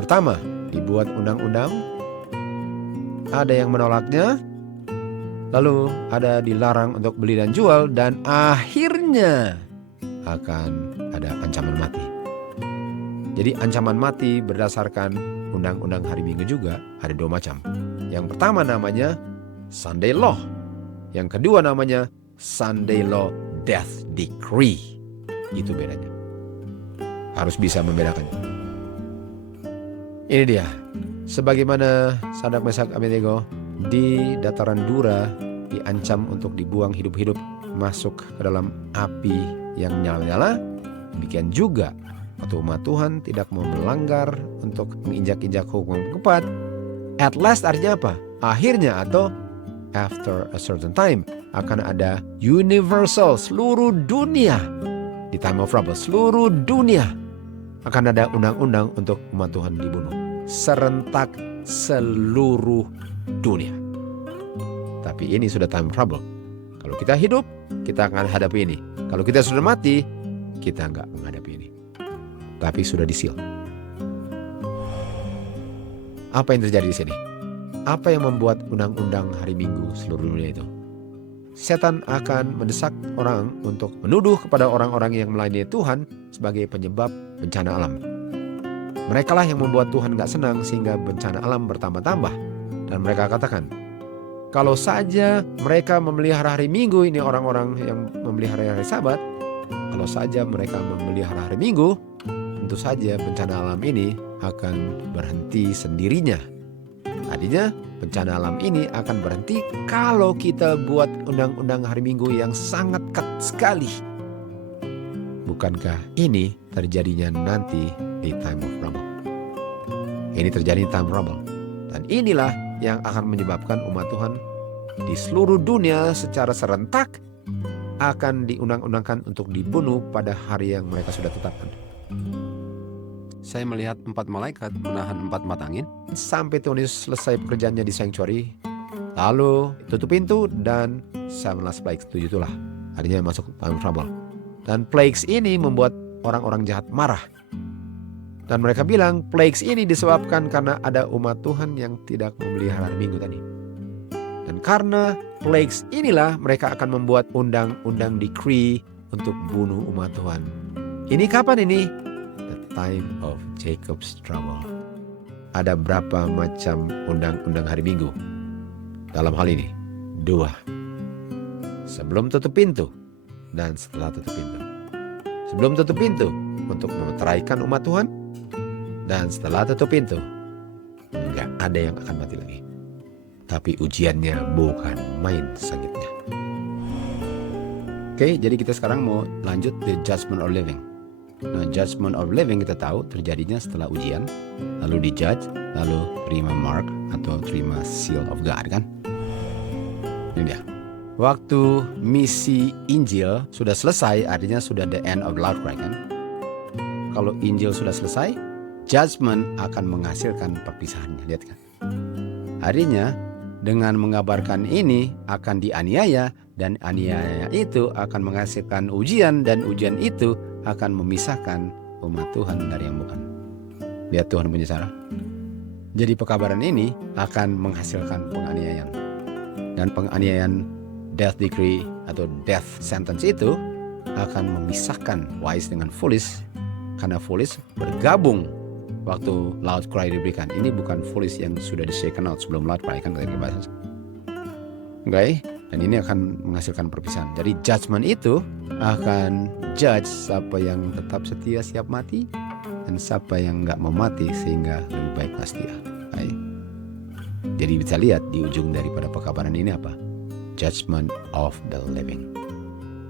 Pertama, dibuat undang-undang, ada yang menolaknya, lalu ada dilarang untuk beli dan jual, dan akhirnya akan ada ancaman mati. Jadi ancaman mati berdasarkan undang-undang hari Minggu juga ada dua macam. Yang pertama namanya Sunday Law, yang kedua namanya Sunday Law Death Decree. Itu bedanya. Harus bisa membedakannya. Ini dia, sebagaimana Sadak Mesak Abednego di dataran Dura diancam untuk dibuang hidup-hidup masuk ke dalam api yang nyala-nyala, demikian juga waktu umat Tuhan tidak mau melanggar untuk menginjak-injak hukum keempat. At last artinya apa? Akhirnya atau after a certain time akan ada universal, seluruh dunia di time of trouble, seluruh dunia akan ada undang-undang untuk umat Tuhan dibunuh. Serentak seluruh dunia. Tapi ini sudah time trouble. Kalau kita hidup, kita akan hadapi ini. Kalau kita sudah mati, kita nggak menghadapi ini. Tapi sudah di-seal. Apa yang terjadi di sini? Apa yang membuat undang-undang hari Minggu seluruh dunia itu? Setan akan mendesak orang untuk menuduh kepada orang-orang yang melayani Tuhan sebagai penyebab bencana alam. Mereka lah yang membuat Tuhan gak senang sehingga bencana alam bertambah-tambah. Dan mereka katakan, kalau saja mereka memelihara hari Minggu, ini orang-orang yang memelihara hari Sabat, kalau saja mereka memelihara hari Minggu, tentu saja bencana alam ini akan berhenti sendirinya. Artinya bencana alam ini akan berhenti kalau kita buat undang-undang hari Minggu yang sangat ketat sekali. Bukankah ini terjadinya nanti di time of trouble? Ini terjadi di time of trouble. Dan inilah yang akan menyebabkan umat Tuhan di seluruh dunia secara serentak akan diundang-undangkan untuk dibunuh pada hari yang mereka sudah tetapkan. Saya melihat 4 malaikat menahan 4 mata angin sampai Tuhan Yesus selesai pekerjaannya di sanctuary. Lalu tutup pintu dan 7 last plagues, 7 itulah. Artinya masuk time trouble. Dan plagues ini membuat orang-orang jahat marah. Dan mereka bilang plagues ini disebabkan karena ada umat Tuhan yang tidak memelihara hari Minggu tadi. Dan karena plagues inilah mereka akan membuat undang-undang decree untuk bunuh umat Tuhan. Ini kapan ini? The time of Jacob's trouble. ada berapa macam undang-undang hari Minggu? Dalam hal ini, 2. Sebelum tutup pintu dan setelah tutup pintu. Sebelum tutup pintu untuk memeteraikan umat Tuhan, dan setelah tutup pintu nggak ada yang akan mati lagi. Tapi ujiannya bukan main sengitnya. Oke, jadi kita sekarang mau lanjut the judgment of living. Nah, judgment of living kita tahu terjadinya setelah ujian, lalu dijudge, lalu terima mark atau terima seal of God, kan? Ini dia. Waktu misi Injil sudah selesai, artinya sudah the end of the loud cry, kan? Kalau Injil sudah selesai, judgment akan menghasilkan perpisahannya, lihat kan? Artinya dengan mengabarkan ini akan dianiaya, dan aniaya itu akan menghasilkan ujian, dan ujian itu akan memisahkan umat Tuhan dari yang bukan. Lihat Tuhan punya cara. Jadi pekabaran ini akan menghasilkan penganiayaan. Dan penganiayaan death decree atau death sentence itu akan memisahkan wise dengan foolish. Karena foolish bergabung waktu loud cry diberikan. Ini bukan foolish yang sudah di-shaken out sebelum loud cry, kan kita bahas. Oke, dan ini akan menghasilkan perpisahan. Jadi judgment itu akan judge siapa yang tetap setia siap mati, dan siapa yang nggak mau mati sehingga lebih baik nggak setia. Oke. Jadi bisa lihat di ujung daripada pekabaran ini apa? Judgment of the living.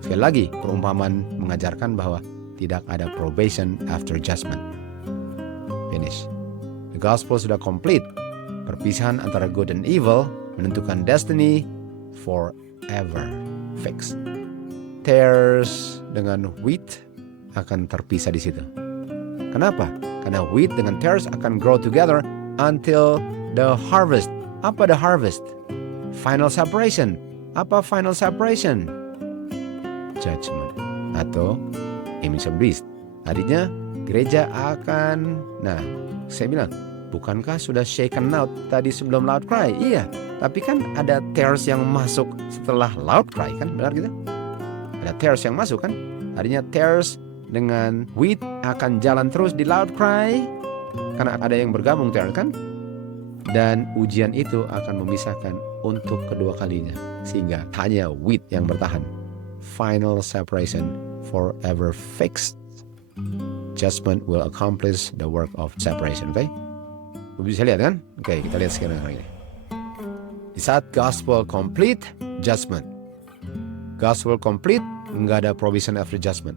Sekali lagi, perumpamaan mengajarkan bahwa tidak ada probation after judgment. Finish. The gospel sudah komplit. Perpisahan antara good and evil menentukan destiny forever fixed. Tares dengan wheat akan terpisah di situ. Kenapa? Karena wheat dengan tares akan grow together until the harvest. Apa the harvest? Final separation. Apa final separation? Judgment atau image of beast. Artinya gereja akan, saya bilang, bukankah sudah shaken out tadi sebelum loud cry? Iya, tapi kan ada tares yang masuk setelah loud cry, kan? Benar gitu? Ada tares yang masuk, kan? Artinya tares dengan wheat akan jalan terus di loud cry, karena ada yang bergabung tares, kan? Dan ujian itu akan memisahkan untuk kedua kalinya, sehingga hanya wheat yang bertahan. Final separation forever fixed. Judgment will accomplish the work of separation. Okay? Bisa lihat kan? Oke, kita lihat sekarang hari ini. Di saat gospel complete, judgment. Gospel complete, nggak ada provision after judgment.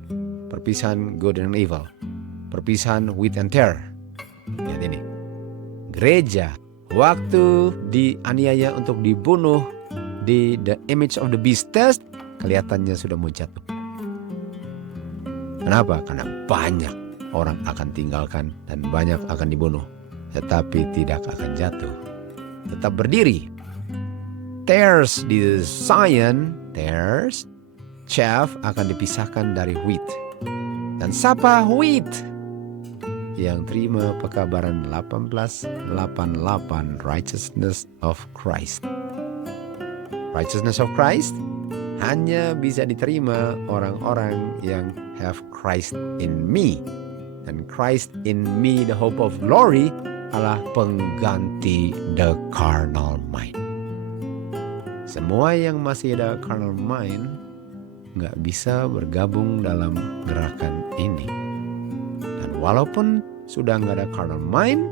Perpisahan good and evil. Perpisahan wheat and tare. Lihat ini. Gereja waktu dianiaya untuk dibunuh di the image of the beast test, kelihatannya sudah mau jatuh. Kenapa? Karena banyak orang akan tinggalkan dan banyak akan dibunuh, tetapi tidak akan jatuh, tetap berdiri. Tares di Zion, tares, chaff akan dipisahkan dari wheat. Dan siapa wheat? Yang terima pekabaran 18:88, righteousness of Christ. Righteousness of Christ hanya bisa diterima orang-orang yang have Christ in me. Dan Christ in me, the hope of glory, adalah pengganti the carnal mind. Semua yang masih ada carnal mind nggak bisa bergabung dalam gerakan ini. Dan walaupun sudah nggak ada carnal mind,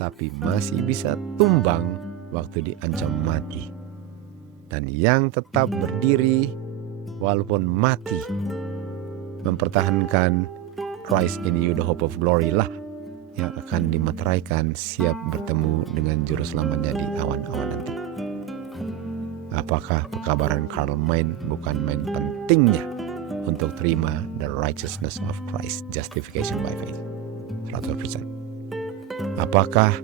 tapi masih bisa tumbang waktu diancam mati. Dan yang tetap berdiri walaupun mati, mempertahankan Christ in you, the hope of glory lah yang akan dimeteraikan siap bertemu dengan juru selamatnya di awan-awan nanti. Apakah pekabaran carnal mind bukan main pentingnya untuk terima the righteousness of Christ, justification by faith? 100%. Apakah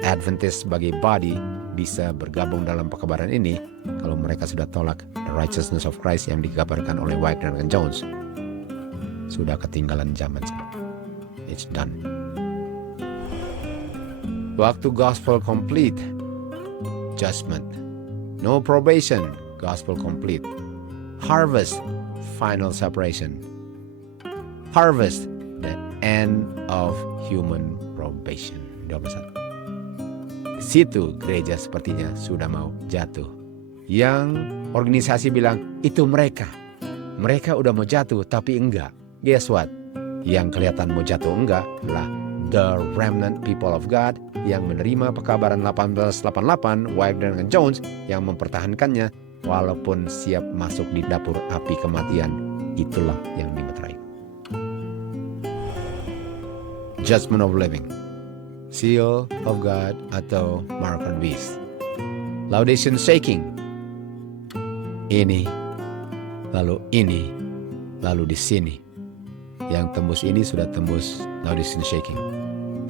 Adventist sebagai body bisa bergabung dalam pekabaran ini kalau mereka sudah tolak the righteousness of Christ yang dikabarkan oleh Wagner dan Jones? Sudah ketinggalan zaman sekarang. It's done. Waktu gospel complete, judgment. No probation, gospel complete. Harvest, final separation. Harvest, the end of human probation. 21. Di situ gereja sepertinya sudah mau jatuh. Yang organisasi bilang itu mereka udah mau jatuh tapi enggak. Guess what? Yang kelihatan mau jatuh enggak adalah the remnant people of God yang menerima pekabaran 1888 Wagner dan Jones yang mempertahankannya walaupun siap masuk di dapur api kematian. Itulah yang dimeterai. Judgment of Living, Seal of God atau Mark of the Beast. Laudation Shaking, ini, lalu di sini. Yang tembus ini sudah tembus Laudation Shaking.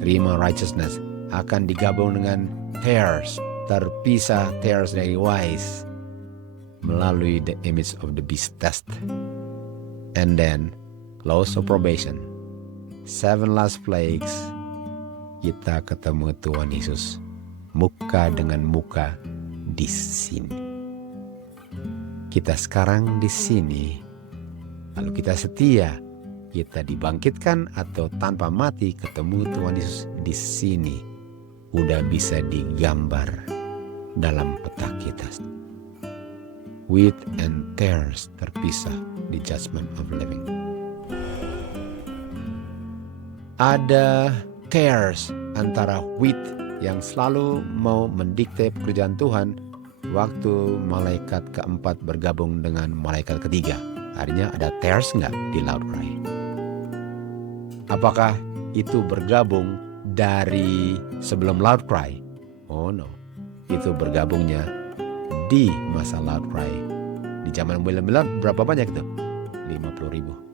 Terima righteousness akan digabung dengan tares, terpisah tares dari wise melalui the image of the beast test. And then close of probation, 7 last plagues, kita ketemu Tuhan Yesus muka dengan muka di sini. Kita sekarang di sini, lalu kita setia, kita dibangkitkan atau tanpa mati ketemu Tuhan Yesus di sini. Udah bisa digambar dalam peta kita. Wheat and tares terpisah di Judgment of Living. Ada tares antara wheat yang selalu mau mendikte pekerjaan Tuhan waktu malaikat keempat bergabung dengan malaikat ketiga. Artinya ada tares nggak di loud cry? Apakah itu bergabung dari sebelum loud cry? Oh no, itu bergabungnya di masa loud cry. Di zaman William Miller berapa banyak itu? 50.000.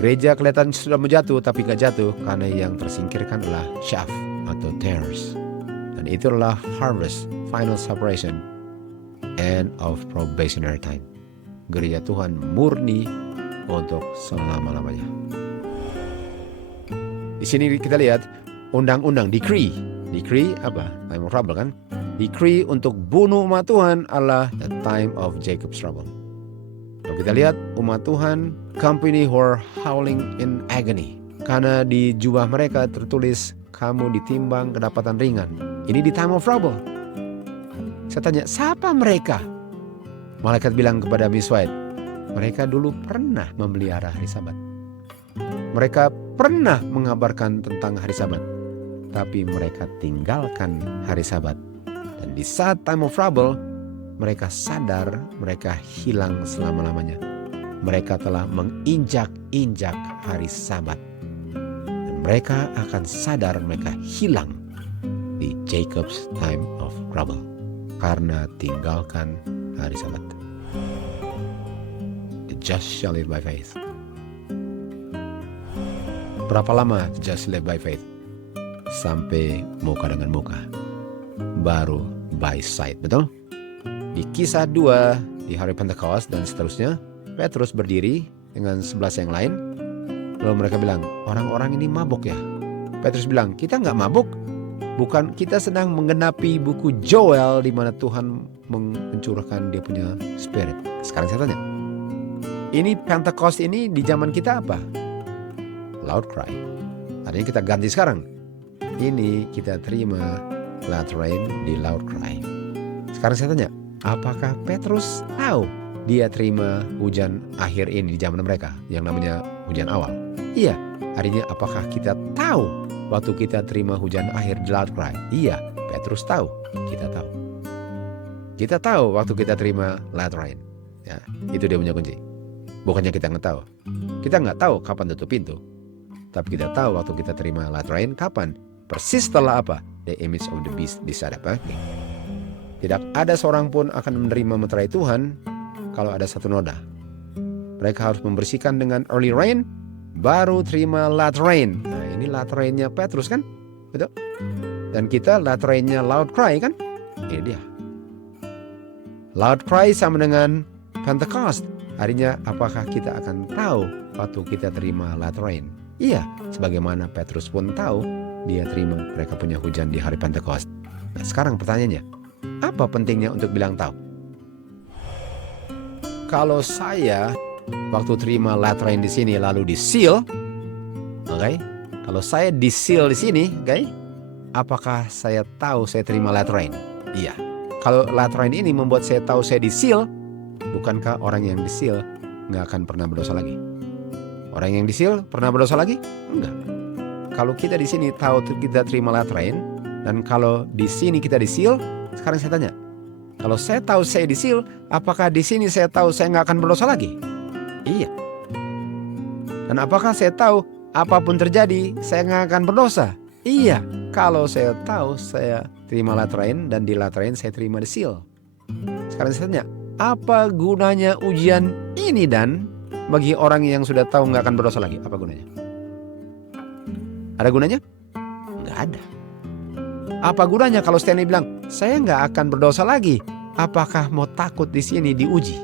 Gereja kelihatan sudah menjatuh tapi gak jatuh karena yang tersingkirkan adalah chaff atau tares. Dan itulah harvest, final separation, end of probationary time. Gereja Tuhan murni untuk selama-lamanya. Di sini kita lihat undang-undang, decree. Decree apa? Time of trouble kan? Decree untuk bunuh umat Tuhan adalah the time of Jacob's trouble. Kalau kita lihat umat Tuhan, company who are howling in agony. Karena di jubah mereka tertulis, kamu ditimbang kedapatan ringan. Ini di time of trouble. Saya tanya, siapa mereka? Malaikat bilang kepada Miss White, mereka dulu pernah memelihara hari Sabat. Mereka pernah mengabarkan tentang hari Sabat. Tapi mereka tinggalkan hari Sabat. Dan di saat time of trouble, mereka sadar mereka hilang selama-lamanya. Mereka telah menginjak-injak hari Sabat. Dan mereka akan sadar mereka hilang di Jacob's time of trouble. Karena tinggalkan hari Sabat. The just shall live by faith. Berapa lama the just live by faith? Sampai muka dengan muka. Baru by sight, betul? Di kisah 2 di hari Pentecost dan seterusnya, Petrus berdiri dengan 11 yang lain. Lalu mereka bilang, orang-orang ini mabuk ya? Petrus bilang, kita nggak mabuk. Bukan, kita sedang menggenapi buku Joel di mana Tuhan mencurahkan dia punya spirit. Sekarang saya tanya, ini Pentecost ini di zaman kita apa? Loud cry. Artinya kita ganti sekarang. Ini kita terima loud rain di loud cry. Sekarang saya tanya, apakah Petrus tahu dia terima hujan akhir ini di zaman mereka yang namanya hujan awal? Iya. Artinya apakah kita tahu waktu kita terima hujan akhir di loud cry? Iya. Petrus tahu. Kita tahu. Kita tahu waktu kita terima loud rain. Ya, itu dia punya kunci. Bukannya kita nggak tahu. Kita nggak tahu kapan tutup pintu. Tapi kita tahu waktu kita terima loud rain kapan. Persis setelah apa? The image of the beast disadap. Tidak ada seorang pun akan menerima meterai Tuhan kalau ada satu noda. Mereka harus membersihkan dengan early rain, baru terima late rain. Nah, ini late rainnya Petrus kan? Betul? Dan kita late rainnya loud cry kan? Ini dia. Loud cry sama dengan Pentecost. Artinya apakah kita akan tahu waktu kita terima late rain? Iya, sebagaimana Petrus pun tahu dia terima mereka punya hujan di hari Pentecost. Nah, sekarang pertanyaannya, apa pentingnya untuk bilang tahu? Kalau saya waktu terima late rain di sini lalu di seal, okay? Kalau saya di seal di sini, okay? apakah saya tahu saya terima letter rain? Iya. Kalau letter rain ini membuat saya tahu saya di-seal, bukankah orang yang di-seal nggak akan pernah berdosa lagi? Orang yang di-seal pernah berdosa lagi? Enggak. Kalau kita di sini tahu kita terima letter rain, dan kalau di sini kita di-seal, sekarang saya tanya, kalau saya tahu saya di-seal, apakah di sini saya tahu saya nggak akan berdosa lagi? Iya. Dan apakah saya tahu apapun terjadi saya nggak akan berdosa? Iya. Kalau saya tahu saya terima letter rain dan di letter rain saya terima di-seal. Sekarang saya tanya, apa gunanya ujian ini dan bagi orang yang sudah tahu nggak akan berdosa lagi? Apa gunanya? Ada gunanya? Nggak ada. Apa gunanya kalau Stanley bilang, saya nggak akan berdosa lagi? Apakah mau takut di sini diuji?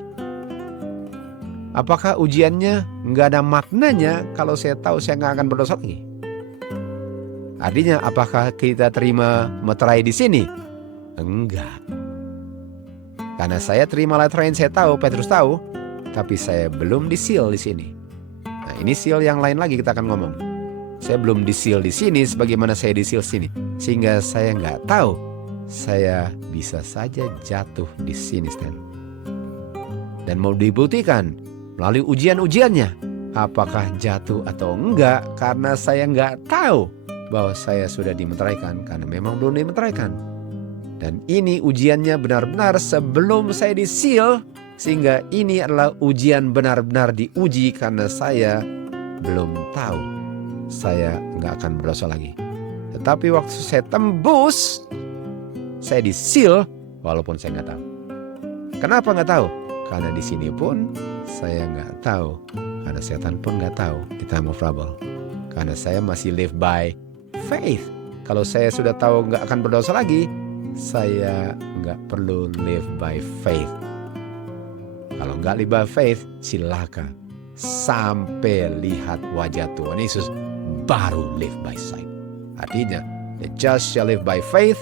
Apakah ujiannya nggak ada maknanya kalau saya tahu saya nggak akan berdosa lagi? Artinya, apakah kita terima meterai di sini? Enggak. Karena saya terima letter rain, saya tahu, Petrus tahu, tapi saya belum di-seal di sini. Nah, ini seal yang lain lagi kita akan ngomong. Saya belum di-seal di sini sebagaimana saya di-seal sini. Sehingga saya nggak tahu, saya bisa saja jatuh di sini, Stan. Dan mau dibuktikan melalui ujian-ujiannya, apakah jatuh atau enggak, karena saya nggak tahu bahwa saya sudah dimeteraikan, karena memang belum dimeteraikan. Dan ini ujiannya benar-benar sebelum saya di-seal, sehingga ini adalah ujian benar-benar diuji karena saya belum tahu saya nggak akan berdosa lagi. Tetapi waktu saya tembus, saya di-seal walaupun saya nggak tahu. Kenapa nggak tahu? Karena di sini pun saya nggak tahu. Karena setan pun nggak tahu di time of trouble. Karena saya masih live by faith. Kalau saya sudah tahu nggak akan berdosa lagi, saya nggak perlu live by faith. Kalau nggak live by faith, silakan sampai lihat wajah Tuhan Yesus, baru live by sight. Artinya, the just shall live by faith.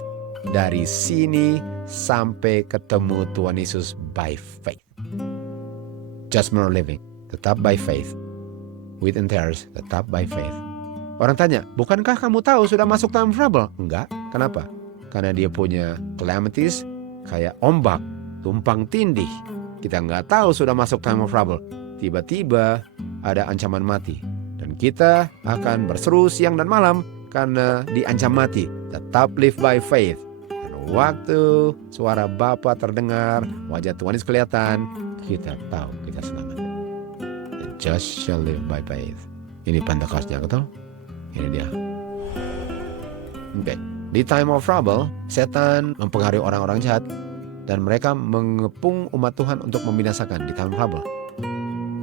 Dari sini sampai ketemu Tuhan Yesus by faith. Judgment or living, tetap by faith. With and tears, tetap by faith. Orang tanya, bukankah kamu tahu sudah masuk time trouble? Enggak. Kenapa? Karena dia punya calamities kayak ombak, tumpang tindih. Kita nggak tahu sudah masuk time of trouble. Tiba-tiba ada ancaman mati. Dan kita akan berseru siang dan malam karena diancam mati. Tetap live by faith. Dan waktu suara Bapa terdengar, wajah Tuhan Yesus kelihatan, kita tahu kita selamat. The just shall live by faith. Ini Pentekosnya, betul? Ini dia. Oke. Di time of trouble, setan mempengaruhi orang-orang jahat dan mereka mengepung umat Tuhan untuk membinasakan di time of trouble.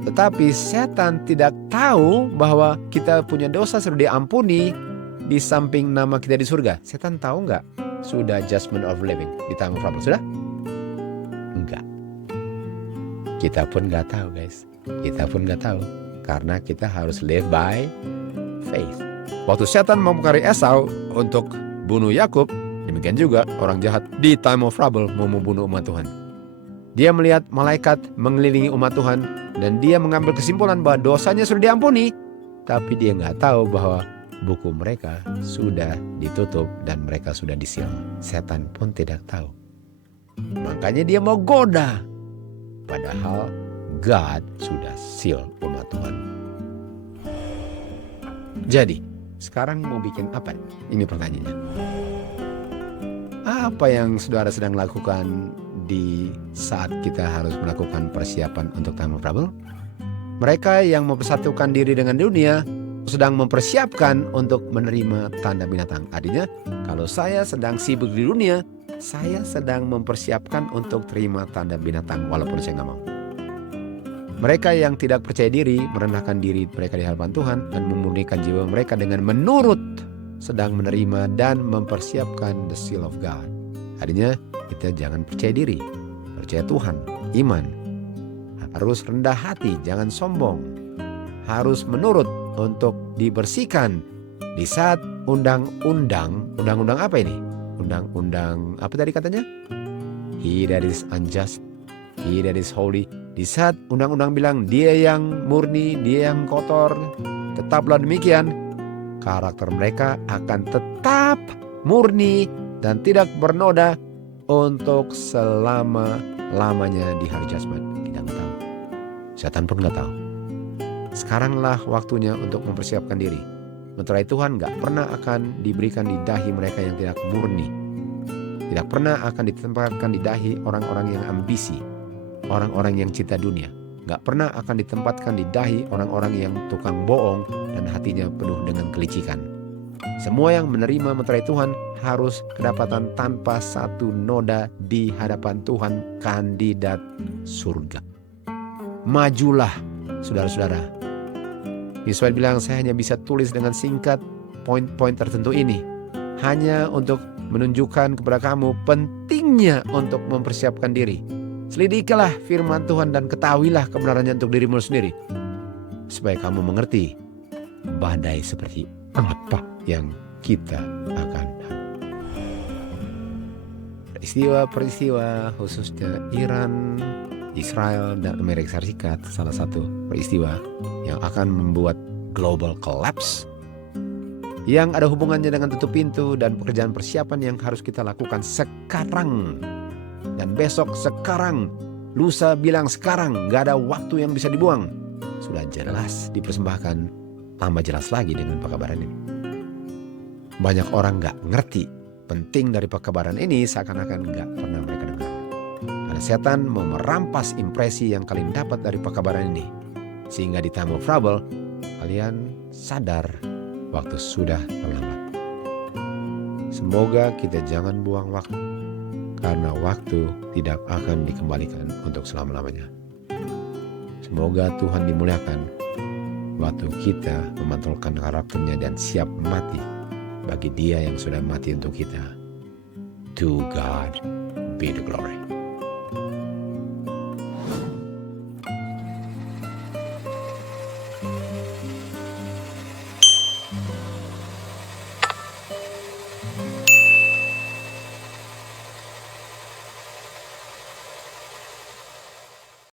Tetapi setan tidak tahu bahwa kita punya dosa sudah diampuni di samping nama kita di surga. Setan tahu nggak sudah judgment of living di time of trouble? Sudah? Enggak. Kita pun nggak tahu, guys. Kita pun nggak tahu karena kita harus live by faith. Waktu setan mempengaruhi Esau untuk bunuh Yakub, demikian juga orang jahat di time of trouble mau membunuh umat Tuhan. Dia melihat malaikat mengelilingi umat Tuhan dan dia mengambil kesimpulan bahwa dosanya sudah diampuni, tapi dia nggak tahu bahwa buku mereka sudah ditutup dan mereka sudah di-seal. Setan pun tidak tahu. Makanya dia mau goda, padahal God sudah seal umat Tuhan. Jadi sekarang mau bikin apa? Ini pertanyaannya. Apa yang saudara sedang lakukan di saat kita harus melakukan persiapan untuk time of trouble? Mereka yang mempersatukan diri dengan dunia sedang mempersiapkan untuk menerima tanda binatang. Artinya, kalau saya sedang sibuk di dunia, saya sedang mempersiapkan untuk terima tanda binatang walaupun saya nggak mau. Mereka yang tidak percaya diri merendahkan diri mereka di hadapan Tuhan dan memurnikan jiwa mereka dengan menurut sedang menerima dan mempersiapkan the seal of God. Artinya kita jangan percaya diri, percaya Tuhan, iman. Harus rendah hati, jangan sombong. Harus menurut untuk dibersihkan di saat undang-undang apa ini? Undang-undang apa tadi katanya? He that is unjust, he that is holy. Di saat undang-undang bilang dia yang murni, dia yang kotor, tetaplah demikian, karakter mereka akan tetap murni dan tidak bernoda untuk selama-lamanya di hari judgment. Kita nggak tahu. Setan pun nggak tahu. Sekaranglah waktunya untuk mempersiapkan diri. Meterai Tuhan nggak pernah akan diberikan di dahi mereka yang tidak murni. Tidak pernah akan ditempatkan di dahi orang-orang yang ambisi, orang-orang yang cinta dunia. Nggak pernah akan ditempatkan di dahi orang-orang yang tukang bohong dan hatinya penuh dengan kelicikan. Semua yang menerima meterai Tuhan harus kedapatan tanpa satu noda di hadapan Tuhan, kandidat surga. Majulah, saudara-saudara. Yesaya bilang, saya hanya bisa tulis dengan singkat poin-poin tertentu ini, hanya untuk menunjukkan kepada kamu pentingnya untuk mempersiapkan diri. Selidikilah firman Tuhan dan ketahuilah kebenarannya untuk dirimu sendiri, supaya kamu mengerti badai seperti apa yang kita akan hadapi. Peristiwa-peristiwa khususnya Iran, Israel, dan Amerika Serikat, salah satu peristiwa yang akan membuat global collapse, yang ada hubungannya dengan tutup pintu dan pekerjaan persiapan yang harus kita lakukan sekarang. Dan besok sekarang, lusa bilang sekarang, gak ada waktu yang bisa dibuang. Sudah jelas dipersembahkan, tambah jelas lagi dengan pekabaran ini. Banyak orang gak ngerti penting dari pekabaran ini, seakan-akan gak pernah mereka dengar. Karena setan mau merampas impresi yang kalian dapat dari pekabaran ini. Sehingga di time of trouble, kalian sadar waktu sudah terlambat. Semoga kita jangan buang waktu, karena waktu tidak akan dikembalikan untuk selama-lamanya. Semoga Tuhan dimuliakan waktu kita memantulkan karakternya dan siap mati bagi Dia yang sudah mati untuk kita. To God be the glory.